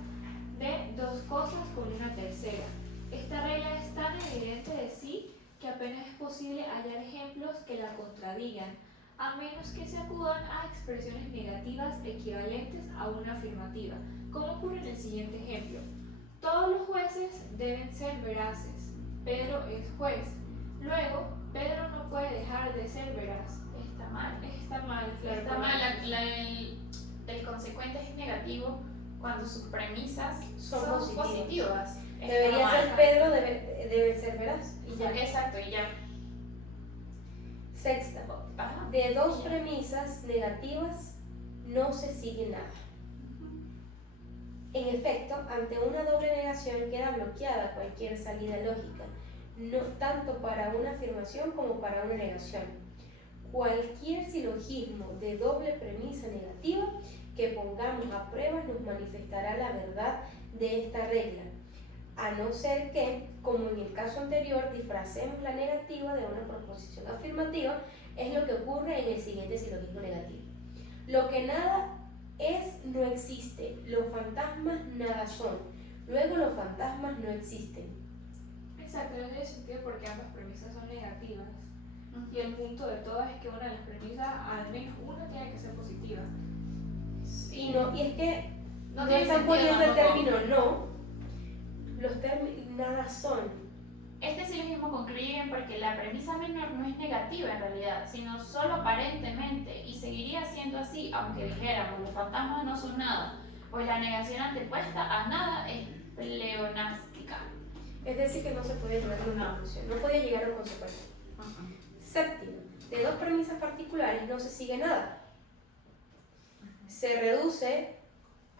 de dos cosas con una tercera. Esta regla es tan evidente de sí que apenas es posible hallar ejemplos que la contradigan, a menos que se acudan a expresiones negativas equivalentes a una afirmativa, como ocurre en el siguiente ejemplo. Todos los jueces deben ser veraces. Pedro es juez. Luego, Pedro no puede dejar de ser veraz. Está mal. Está mal, claro. Está mal, el consecuente es negativo cuando sus premisas son positivas. Está Debería mal. ser Pedro, debe ser veraz. Y ya. Exacto, y ya. Sexta. Ajá. De dos premisas negativas no se sigue nada. En efecto, ante una doble negación queda bloqueada cualquier salida lógica, no tanto para una afirmación como para una negación. Cualquier silogismo de doble premisa negativa que pongamos a prueba nos manifestará la verdad de esta regla. a no ser que, como en el caso anterior, disfracemos la negativa de una proposición afirmativa, es lo que ocurre en el siguiente silogismo negativo. Lo que nada es no existe, los fantasmas nada son, luego los fantasmas no existen. Exacto, no tiene sentido porque ambas premisas son negativas. Y el punto de todas es que una de las premisas, al menos una, tiene que ser positiva. Y es que no tiene están sentido poniendo el tampoco. término no, los términos nada son. Este silogismo concluye bien porque la premisa menor no es negativa en realidad, sino solo aparentemente, y seguiría siendo así aunque dijéramos los fantasmas no son nada, pues la negación antepuesta a nada es pleonástica. Es decir, que no se puede llegar a una conclusión, no puede llegar a una consecuencia. Séptimo, de dos premisas particulares no se sigue nada. Se reduce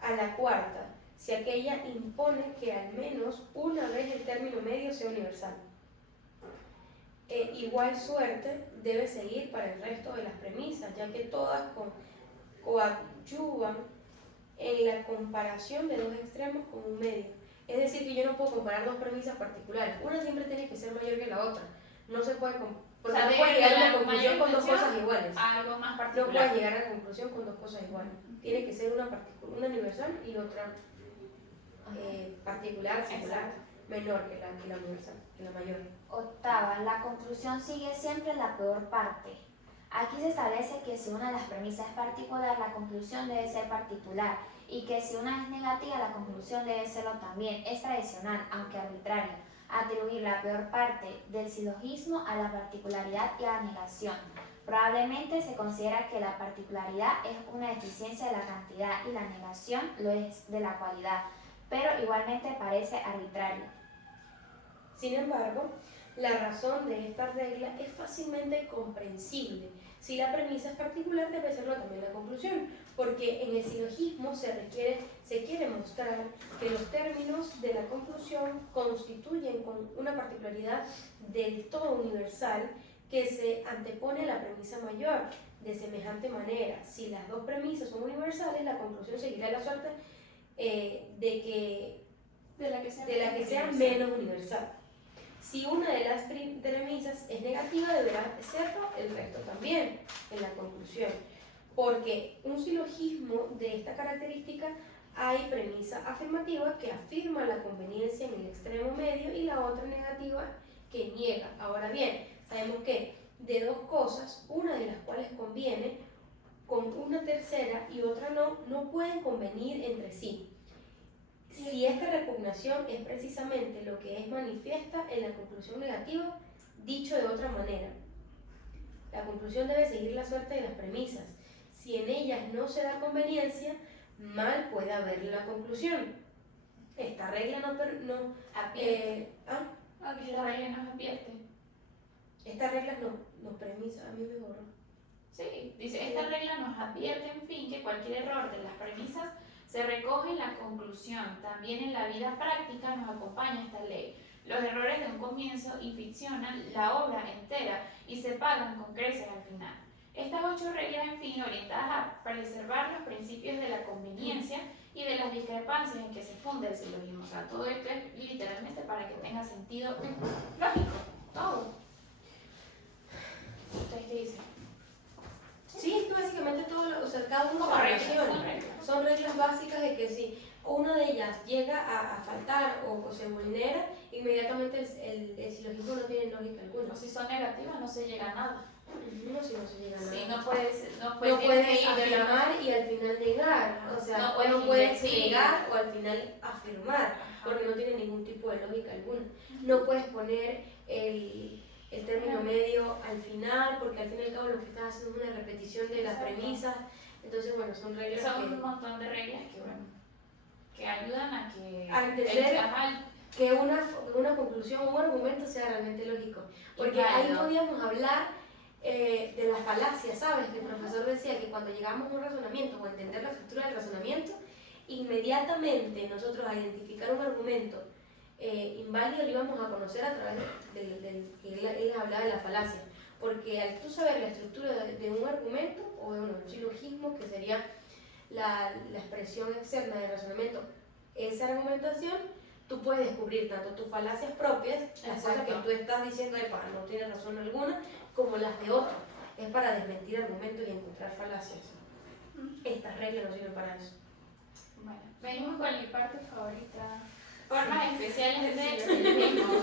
a la cuarta, si aquella impone que al menos una vez el término medio sea universal. Igual suerte debe seguir para el resto de las premisas, ya que todas coadyuvan en la comparación de dos extremos con un medio. Es decir, que yo no puedo comparar dos premisas particulares. Una siempre tiene que ser mayor que la otra. No se puede porque no puedes llegar a una conclusión con dos cosas iguales. Algo más No particular. puedes llegar a la conclusión con dos cosas iguales. Tiene que ser una universal y otra particular, singular, menor que la universal, que la mayor. Octava, la conclusión sigue siempre la peor parte. Aquí se establece que si una de las premisas es particular, la conclusión debe ser particular, y que si una es negativa, la conclusión debe serlo también. Es tradicional, aunque arbitrario, atribuir la peor parte del silogismo a la particularidad y a la negación. Probablemente se considera que la particularidad es una deficiencia de la cantidad y la negación lo es de la cualidad, pero igualmente parece arbitrario. Sin embargo, la razón de esta regla es fácilmente comprensible. Si la premisa es particular, debe serlo también la conclusión, porque en el silogismo se quiere mostrar que los términos de la conclusión constituyen con una particularidad del todo universal que se antepone a la premisa mayor. De semejante manera, si las dos premisas son universales, la conclusión seguirá la suerte de la que sea menos universal. Si una de las premisas es negativa, deberá serlo el resto también en la conclusión. Porque un silogismo de esta característica, hay premisa afirmativa que afirma la conveniencia en el extremo medio y la otra negativa que niega. Ahora bien, sabemos que de dos cosas, una de las cuales conviene con una tercera y otra no pueden convenir entre sí. Si esta repugnación es precisamente lo que es manifiesta en la conclusión negativa, dicho de otra manera, la conclusión debe seguir la suerte de las premisas. Si en ellas no se da conveniencia, mal puede haber la conclusión. Esta regla Esta regla nos advierte. Esta regla no premisa, a mí me borró. Sí, dice, esta regla nos advierte, en fin, que cualquier error de las premisas se recoge en la conclusión. También en la vida práctica nos acompaña esta ley. Los errores de un comienzo inficcionan la obra entera y se pagan con creces al final. Estas 8 reglas, en fin, orientadas a preservar los principios de la conveniencia y de las discrepancias en que se funda el silogismo. O sea, todo esto es literalmente para que tenga sentido lógico, todo. ¿Ustedes qué dicen? Sí, es que básicamente cada uno Como se reglas, relaciona. Son reglas básicas de que si una de ellas llega a faltar o se vulnera, inmediatamente el silogismo no tiene lógica alguna. O si son negativas, no se llega a nada. No, si no se llega a nada. Sí, no puedes No puedes ir de la afirmar y al final negar. O sea, No no puedes puedes invertir. negar o al final afirmar, porque no tiene ningún tipo de lógica alguna. No puedes poner el término medio al final, porque al fin y al cabo lo que estás haciendo es una repetición de las Exacto. premisas. Entonces, bueno, son reglas Son un que, montón de reglas que, bueno, que ayudan a que A entender ajá, que una conclusión o un argumento sea realmente lógico. Porque ahí válido. podíamos hablar de las falacias, ¿sabes? Que el profesor decía que cuando llegamos a un razonamiento o a entender la estructura del razonamiento, inmediatamente nosotros a identificar un argumento inválido lo íbamos a conocer a través del que él hablaba de la falacia. Porque al tú saber la estructura de un argumento o de un silogismo, que sería la expresión externa del razonamiento, esa argumentación, tú puedes descubrir tanto tus falacias propias, las cosas que Exacto. tú estás diciendo, epa, no tienes razón alguna, como las de otros. Es para desmentir argumentos y encontrar falacias. Estas reglas no sirven para eso. Bueno, Venimos con mi parte favorita. formas especiales del silogismo.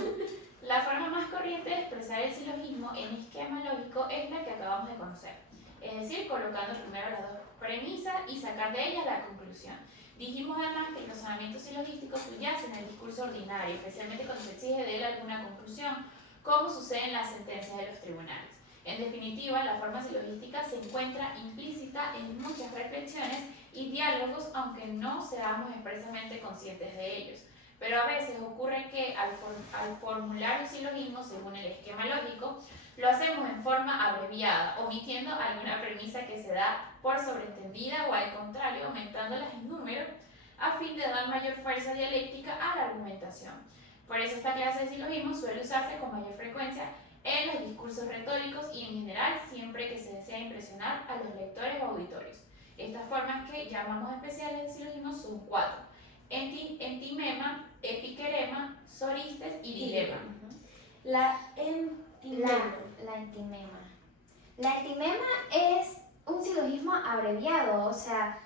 La forma más corriente de expresar el silogismo en esquema lógico es la que acabamos de conocer, es decir, colocando primero las dos premisas y sacar de ellas la conclusión. Dijimos además que el razonamiento silogístico subyace en el discurso ordinario, especialmente cuando se exige de él alguna conclusión, como sucede en las sentencias de los tribunales. En definitiva, la forma silogística se encuentra implícita en muchas reflexiones y diálogos, aunque no seamos expresamente conscientes de ellos. Pero a veces ocurre que al formular un silogismo según el esquema lógico, lo hacemos en forma abreviada, omitiendo alguna premisa que se da por sobreentendida o al contrario, aumentándolas en número, a fin de dar mayor fuerza dialéctica a la argumentación. Por eso esta clase de silogismo suele usarse con mayor frecuencia en los discursos retóricos y en general siempre que se desea impresionar a los lectores o auditores. Estas formas que llamamos especiales de silogismo son 4: entimema, epiquerema, soristes y dilema. La entimema. La entimema. La entimema es un silogismo abreviado, o sea,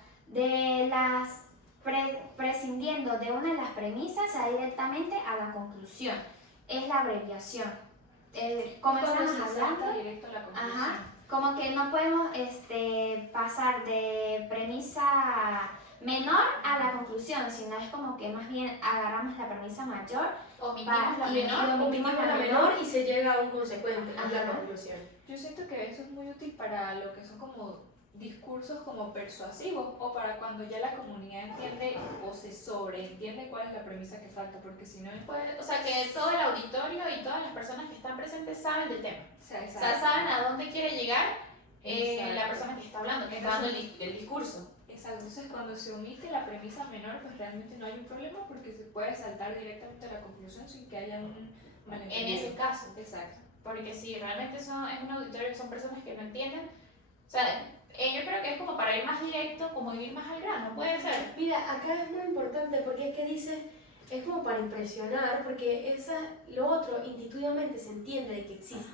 prescindiendo de una de las premisas se va directamente a la conclusión. Es la abreviación. Como Cuando estamos se salta hablando, directo a la conclusión. ajá, como que no podemos pasar de premisa menor a la conclusión, sino es como que más bien agarramos la premisa mayor Omitimos la y menor. Omitimos la menor y se llega a un consecuente, es la Ajá. conclusión. Yo siento que eso es muy útil para lo que son como discursos como persuasivos o para cuando ya la comunidad entiende o se sobreentiende cuál es la premisa que falta, porque si no, O sea, que todo el auditorio y todas las personas que están presentes saben del tema. o sea, O sea, saben a dónde quiere llegar Exacto. la persona que está hablando, que está dando el discurso. Exacto, entonces cuando se omite la premisa menor, pues realmente no hay un problema porque se puede saltar directamente a la conclusión sin que haya un malentendido. En ese caso. Exacto. Porque si realmente es un auditorio, son personas que no entienden. O sea, yo creo que es como para ir más directo, como ir más al grano, puede ser. Mira, acá es muy importante porque es que dice, es como para impresionar, porque lo otro intuitivamente se entiende de que existe,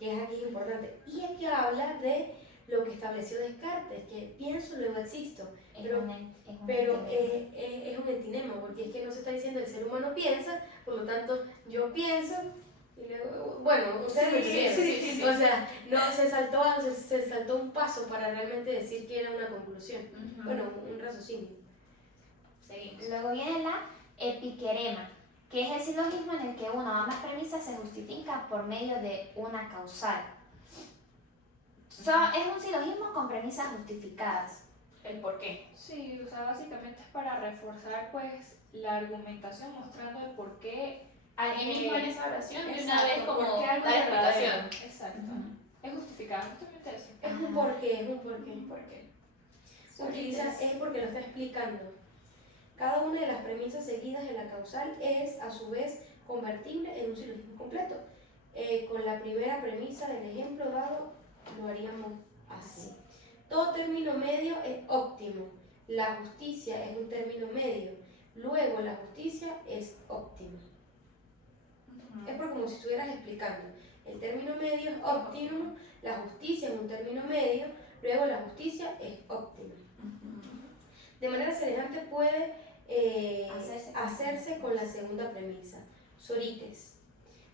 y es aquí importante. Y aquí habla de lo que estableció Descartes, que pienso, luego existo. Pero es un entinema, porque es que no se está diciendo el ser humano piensa, por lo tanto yo pienso, y luego, bueno, ustedes me entendieron. sí. O sea, no, se saltó un paso para realmente decir que era una conclusión. Bueno, un raciocinio. Seguimos. Luego viene la epiquerema, que es el silogismo en el que una o ambas premisas se justifican por medio de una causal. Es un silogismo con premisas justificadas. El por qué. Sí, o sea, básicamente es para reforzar pues la argumentación mostrando el por qué Alguien mismo en esa oración de una exacto, vez como por qué algo dar es verdadero. explicación. Exacto. Es justificado, justamente eso. Es un porqué, es un porqué. ¿Por qué? Es porque lo está explicando. Cada una de las premisas seguidas en la causal es, a su vez, convertible en un silogismo completo. Con la primera premisa del ejemplo dado, lo haríamos así. Todo término medio es óptimo. La justicia es un término medio. Luego, la justicia es óptima. Es por como si estuvieras explicando. El término medio es óptimo, la justicia es un término medio, luego la justicia es óptima. De manera semejante puede hacerse con la segunda premisa, sorites,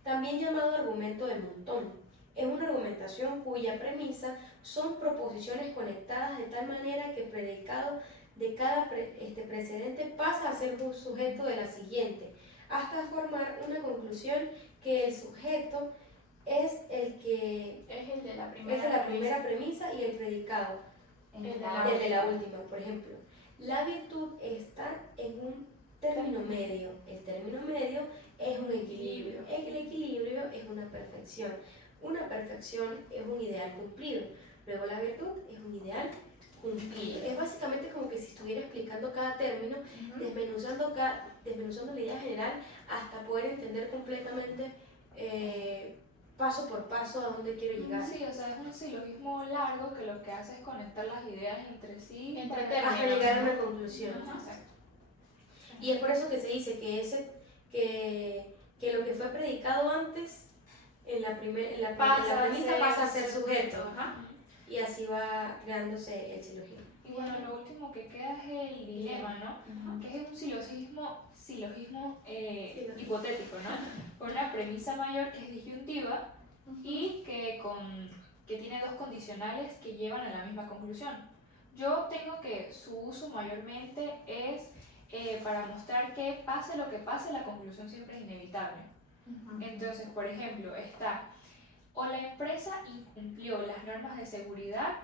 también llamado argumento del montón. Es una argumentación cuya premisa son proposiciones conectadas de tal manera que el predicado de cada precedente pasa a ser un sujeto de la siguiente, hasta formar una conclusión que el sujeto es el que Es el de la es de la primera premisa y el predicado El el de la última. Por ejemplo, la virtud está en un término medio. El término medio es un equilibrio. El equilibrio es una perfección. Una perfección es un ideal cumplido. Luego la virtud es un ideal cumplido. Es básicamente como que si estuviera explicando cada término, desmenuzando la idea general hasta poder entender completamente paso por paso a dónde quiero llegar. Sí, o sea, es un silogismo largo que lo que hace es conectar las ideas entre sí Entre para- términos. Hasta llegar a una conclusión. Exacto. Y es por eso que se dice que lo que fue predicado antes, en la premisa pasa a ser sujeto. Ajá. Y así va creándose el silogismo. Y bueno, lo último que queda es el dilema, ¿no? Que es un silogismo hipotético, ¿no? Con una premisa mayor que es disyuntiva y que tiene dos condicionales que llevan a la misma conclusión. Yo tengo que su uso mayormente es para mostrar que pase lo que pase, la conclusión siempre es inevitable. Entonces, por ejemplo, está o la empresa incumplió las normas de seguridad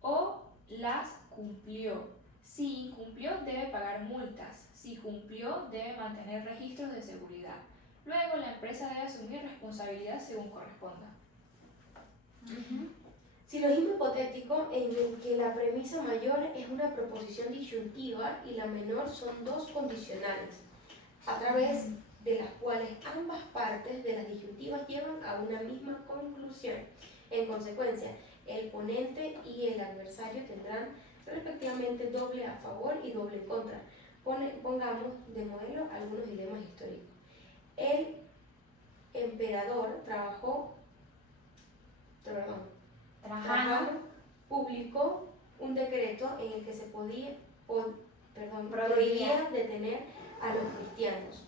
o las cumplió. Si incumplió, debe pagar multas. Si cumplió, debe mantener registros de seguridad. Luego, la empresa debe asumir responsabilidad según corresponda. Silogismo hipotético en el que la premisa mayor es una proposición disyuntiva y la menor son dos condicionales, a través de las cuales ambas partes de las disyuntivas llevan a una misma conclusión. En consecuencia, el ponente y el adversario tendrán respectivamente doble a favor y doble en contra. Pongamos de modelo algunos dilemas históricos. El emperador Trajano publicó un decreto en el que se prohibía detener a los cristianos.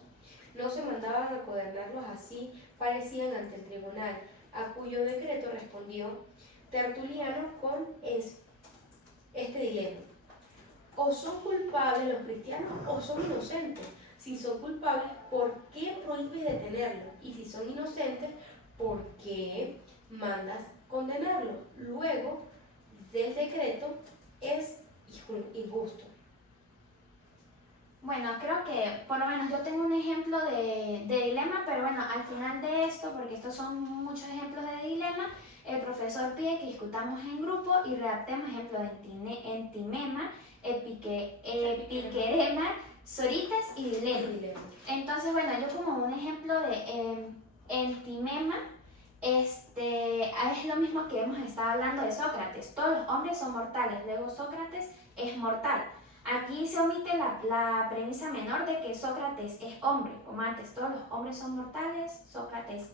No se mandaban a condenarlos así, parecían ante el tribunal, a cuyo decreto respondió Tertuliano con este dilema. O son culpables los cristianos o son inocentes. Si son culpables, ¿por qué prohíbes detenerlos? Y si son inocentes, ¿por qué mandas condenarlos? Luego del decreto es injusto. Bueno, creo que por lo menos yo tengo un ejemplo de dilema, pero bueno, al final de esto, porque estos son muchos ejemplos de dilema, el profesor pide que discutamos en grupo y redactemos ejemplos de entimema, epiquerema, sorites y dilema. Entonces, bueno, yo como un ejemplo de entimema, es lo mismo que hemos estado hablando de Sócrates. Todos los hombres son mortales, luego Sócrates es mortal. Aquí se omite la premisa menor de que Sócrates es hombre, como antes, todos los hombres son mortales, Sócrates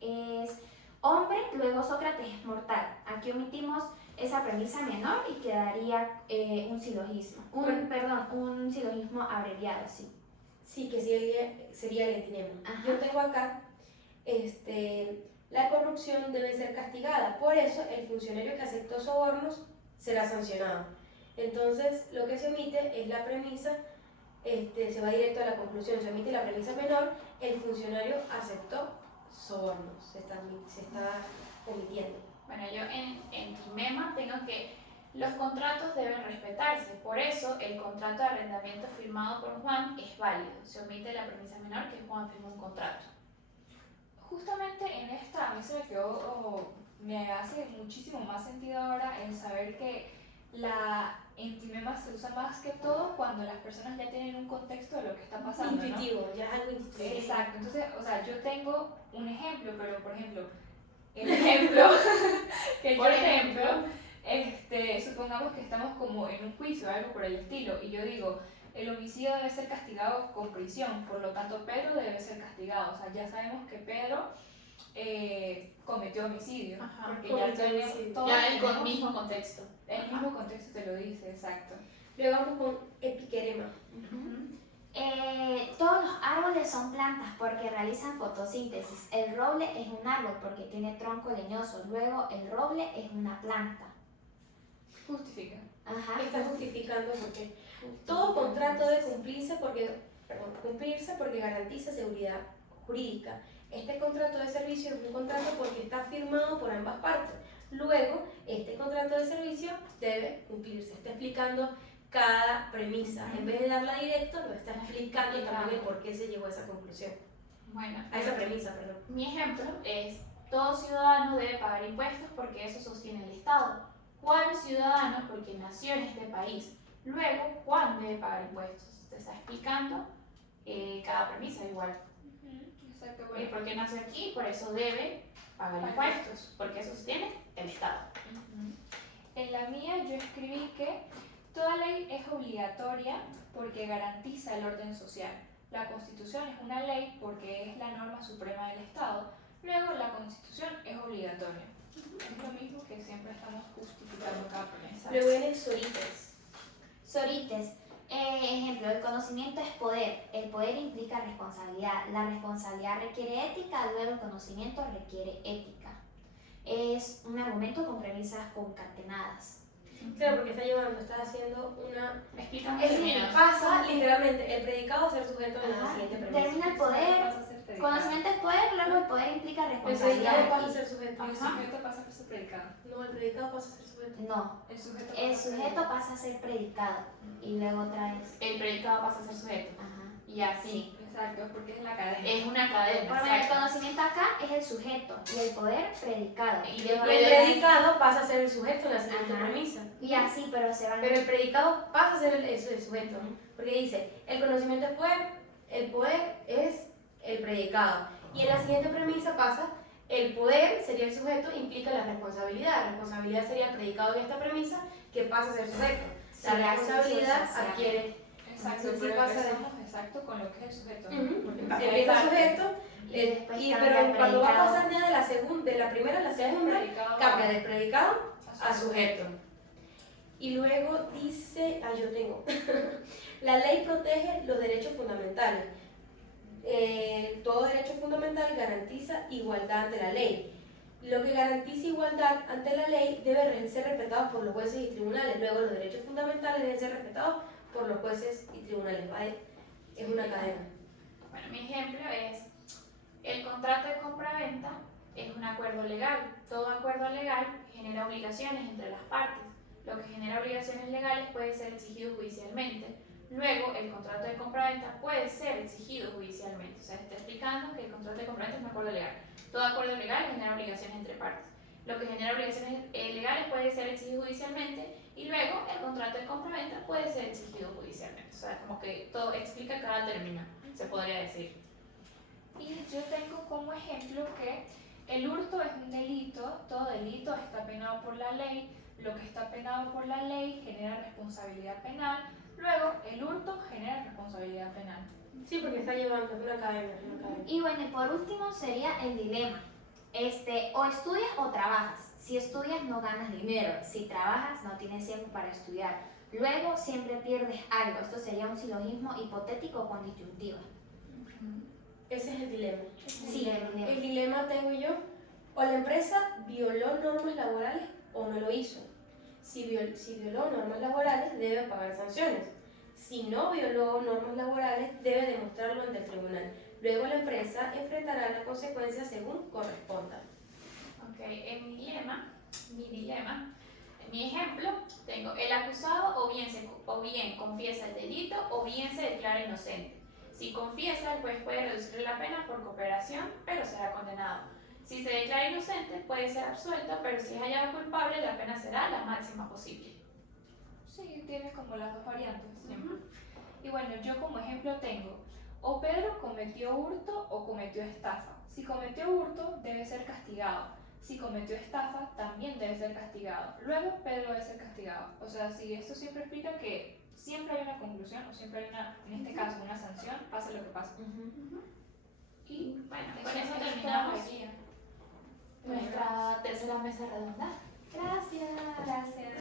es hombre, luego Sócrates es mortal. Aquí omitimos esa premisa menor y quedaría un silogismo, un silogismo abreviado, sí. Sí, que sería el entinema. Ajá. Yo tengo acá, la corrupción debe ser castigada, por eso el funcionario que aceptó sobornos será sancionado. Entonces, lo que se omite es la premisa, se va directo a la conclusión, se omite la premisa menor, el funcionario aceptó sobornos, se está omitiendo. Bueno, yo en Timema tengo que los contratos deben respetarse, por eso el contrato de arrendamiento firmado por Juan es válido, se omite la premisa menor que Juan firmó un contrato. Justamente en esta, a mí se me quedó, me hace muchísimo más sentido ahora el saber que la entimema se usa más que todo cuando las personas ya tienen un contexto de lo que está pasando, Intuitivo, ¿no? ya es algo intuitivo. Exacto, entonces, o sea, yo tengo un ejemplo, pero por ejemplo, el ejemplo que yo supongamos que estamos como en un juicio o algo por el estilo, y yo digo, el homicidio debe ser castigado con prisión, por lo tanto Pedro debe ser castigado, o sea, ya sabemos que Pedro cometió homicidio, porque ya tenemos todo el mismo contexto. El mismo contexto te lo dice, exacto. Luego vamos con epiquerema. Todos los árboles son plantas porque realizan fotosíntesis. El roble es un árbol porque tiene tronco leñoso. Luego el roble es una planta. Justifica. Ajá. Está justificando porque todo contrato debe cumplirse porque garantiza seguridad jurídica. Este contrato de servicio es un contrato porque está firmado por ambas partes. Luego, este contrato de servicio debe cumplirse. Está explicando cada premisa. En vez de darla directo, lo está explicando también el por qué se llegó a esa conclusión. Bueno, A esa premisa, perdón. Mi ejemplo es, todo ciudadano debe pagar impuestos porque eso sostiene el Estado. Juan es ciudadano porque nació en este país. Luego, Juan debe pagar impuestos. Te está explicando cada premisa igual. Exacto, ¿Y por qué nació aquí? Por eso debe pagar impuestos, porque eso sostiene el Estado. En la mía yo escribí que Toda ley es obligatoria porque garantiza el orden social. La Constitución es una ley porque es la norma suprema del Estado. Luego, la Constitución es obligatoria. Es lo mismo que siempre estamos justificando cada promesa. Luego vienen sorites. Sorites. Ejemplo, el conocimiento es poder. El poder implica responsabilidad. La responsabilidad requiere ética, luego el conocimiento requiere ética. Es un argumento con premisas concatenadas. Claro, porque está haciendo una... Explícame Es decir, términos. pasa literalmente el predicado a ser sujeto de la Ajá. siguiente premisa. Termina el poder. Pasa a ser predicado. Conocimiento es poder, luego el poder implica El responsabilidad. predicado pasa a ser sujeto. El sujeto pasa a ser predicado. No, el predicado pasa a ser sujeto. No, El sujeto el pasa a ser sujeto pasa a ser predicado y luego otra vez. El predicado pasa a ser sujeto. Ajá. Y así. Exacto, porque es la cadena. Es una cadena. Bueno, el exacto. conocimiento acá es el sujeto y el poder predicado. Y Luego después El de- predicado pasa a ser el sujeto en la siguiente Ajá. premisa. y así, pero se van. Pero el predicado pasa a ser el sujeto. Porque dice, el conocimiento es poder, el poder es el predicado. Y en la siguiente premisa pasa, el poder sería el sujeto, implica la responsabilidad. La responsabilidad sería el predicado en esta premisa, que pasa a ser sujeto. Sí, La así responsabilidad sucesivamente. adquiere. Exacto, Sí, pero pasa de- empezamos exacto con lo que es el sujeto. Ujú. Porque Empieza parte- sujeto, Y después cambia pero el cuando va a predicado. pasar ya de la primera a la segunda, predicado cambia de predicado a a sujeto. Y luego dice, yo tengo, la ley protege los derechos fundamentales. Todo derecho fundamental garantiza igualdad ante la ley. Lo que garantiza igualdad ante la ley debe ser respetado por los jueces y tribunales. Luego los derechos fundamentales deben ser respetados por los jueces y tribunales. ¿Vale? Es una cadena. Bueno, mi ejemplo es el contrato de compraventa es un acuerdo legal. Todo acuerdo legal genera obligaciones entre las partes. Lo que genera obligaciones legales puede ser exigido judicialmente. Luego, el contrato de compraventa puede ser exigido judicialmente. O sea, está explicando que el contrato de compraventa es un acuerdo legal. Todo acuerdo legal genera obligaciones entre partes. Lo que genera obligaciones legales puede ser exigido judicialmente y luego el contrato de compraventa puede ser exigido judicialmente. O sea, como que todo explica cada término, se podría decir. Y yo tengo como ejemplo que el hurto es un delito, todo delito está penado por la ley, lo que está penado por la ley genera responsabilidad penal, luego el hurto genera responsabilidad penal. Sí, porque está llevando, es una cadena. Es una cadena. Y bueno, y por último sería el dilema. O estudias o trabajas. Si estudias no ganas dinero. Si trabajas no tienes tiempo para estudiar. Luego siempre pierdes algo. Esto sería un silogismo hipotético con disyuntiva. Ese es el dilema. Sí, el dilema. El dilema tengo yo, o la empresa violó normas laborales o no lo hizo. Si violó normas laborales, debe pagar sanciones. Si no violó normas laborales, debe demostrarlo ante el tribunal. Luego la empresa enfrentará las consecuencias según corresponda. Ok, en mi dilema, en mi ejemplo, tengo el acusado o bien confiesa el delito o bien se declara inocente. Si confiesa, el juez puede reducirle la pena por cooperación, pero será condenado. Si se declara inocente, puede ser absuelto, pero si es hallado culpable, la pena será la máxima posible. Sí, tiene como las dos variantes. Ujú. Y bueno, yo como ejemplo tengo, o Pedro cometió hurto o cometió estafa. Si cometió hurto, debe ser castigado. Si cometió estafa, también debe ser castigado. Luego, Pedro debe ser castigado. O sea, si esto siempre explica que siempre hay una conclusión o siempre hay una, en este caso, una sanción, pase lo que pase. Y bueno, con Eso eso es terminamos toda la guía. nuestra tercera mesa redonda. Gracias. Gracias.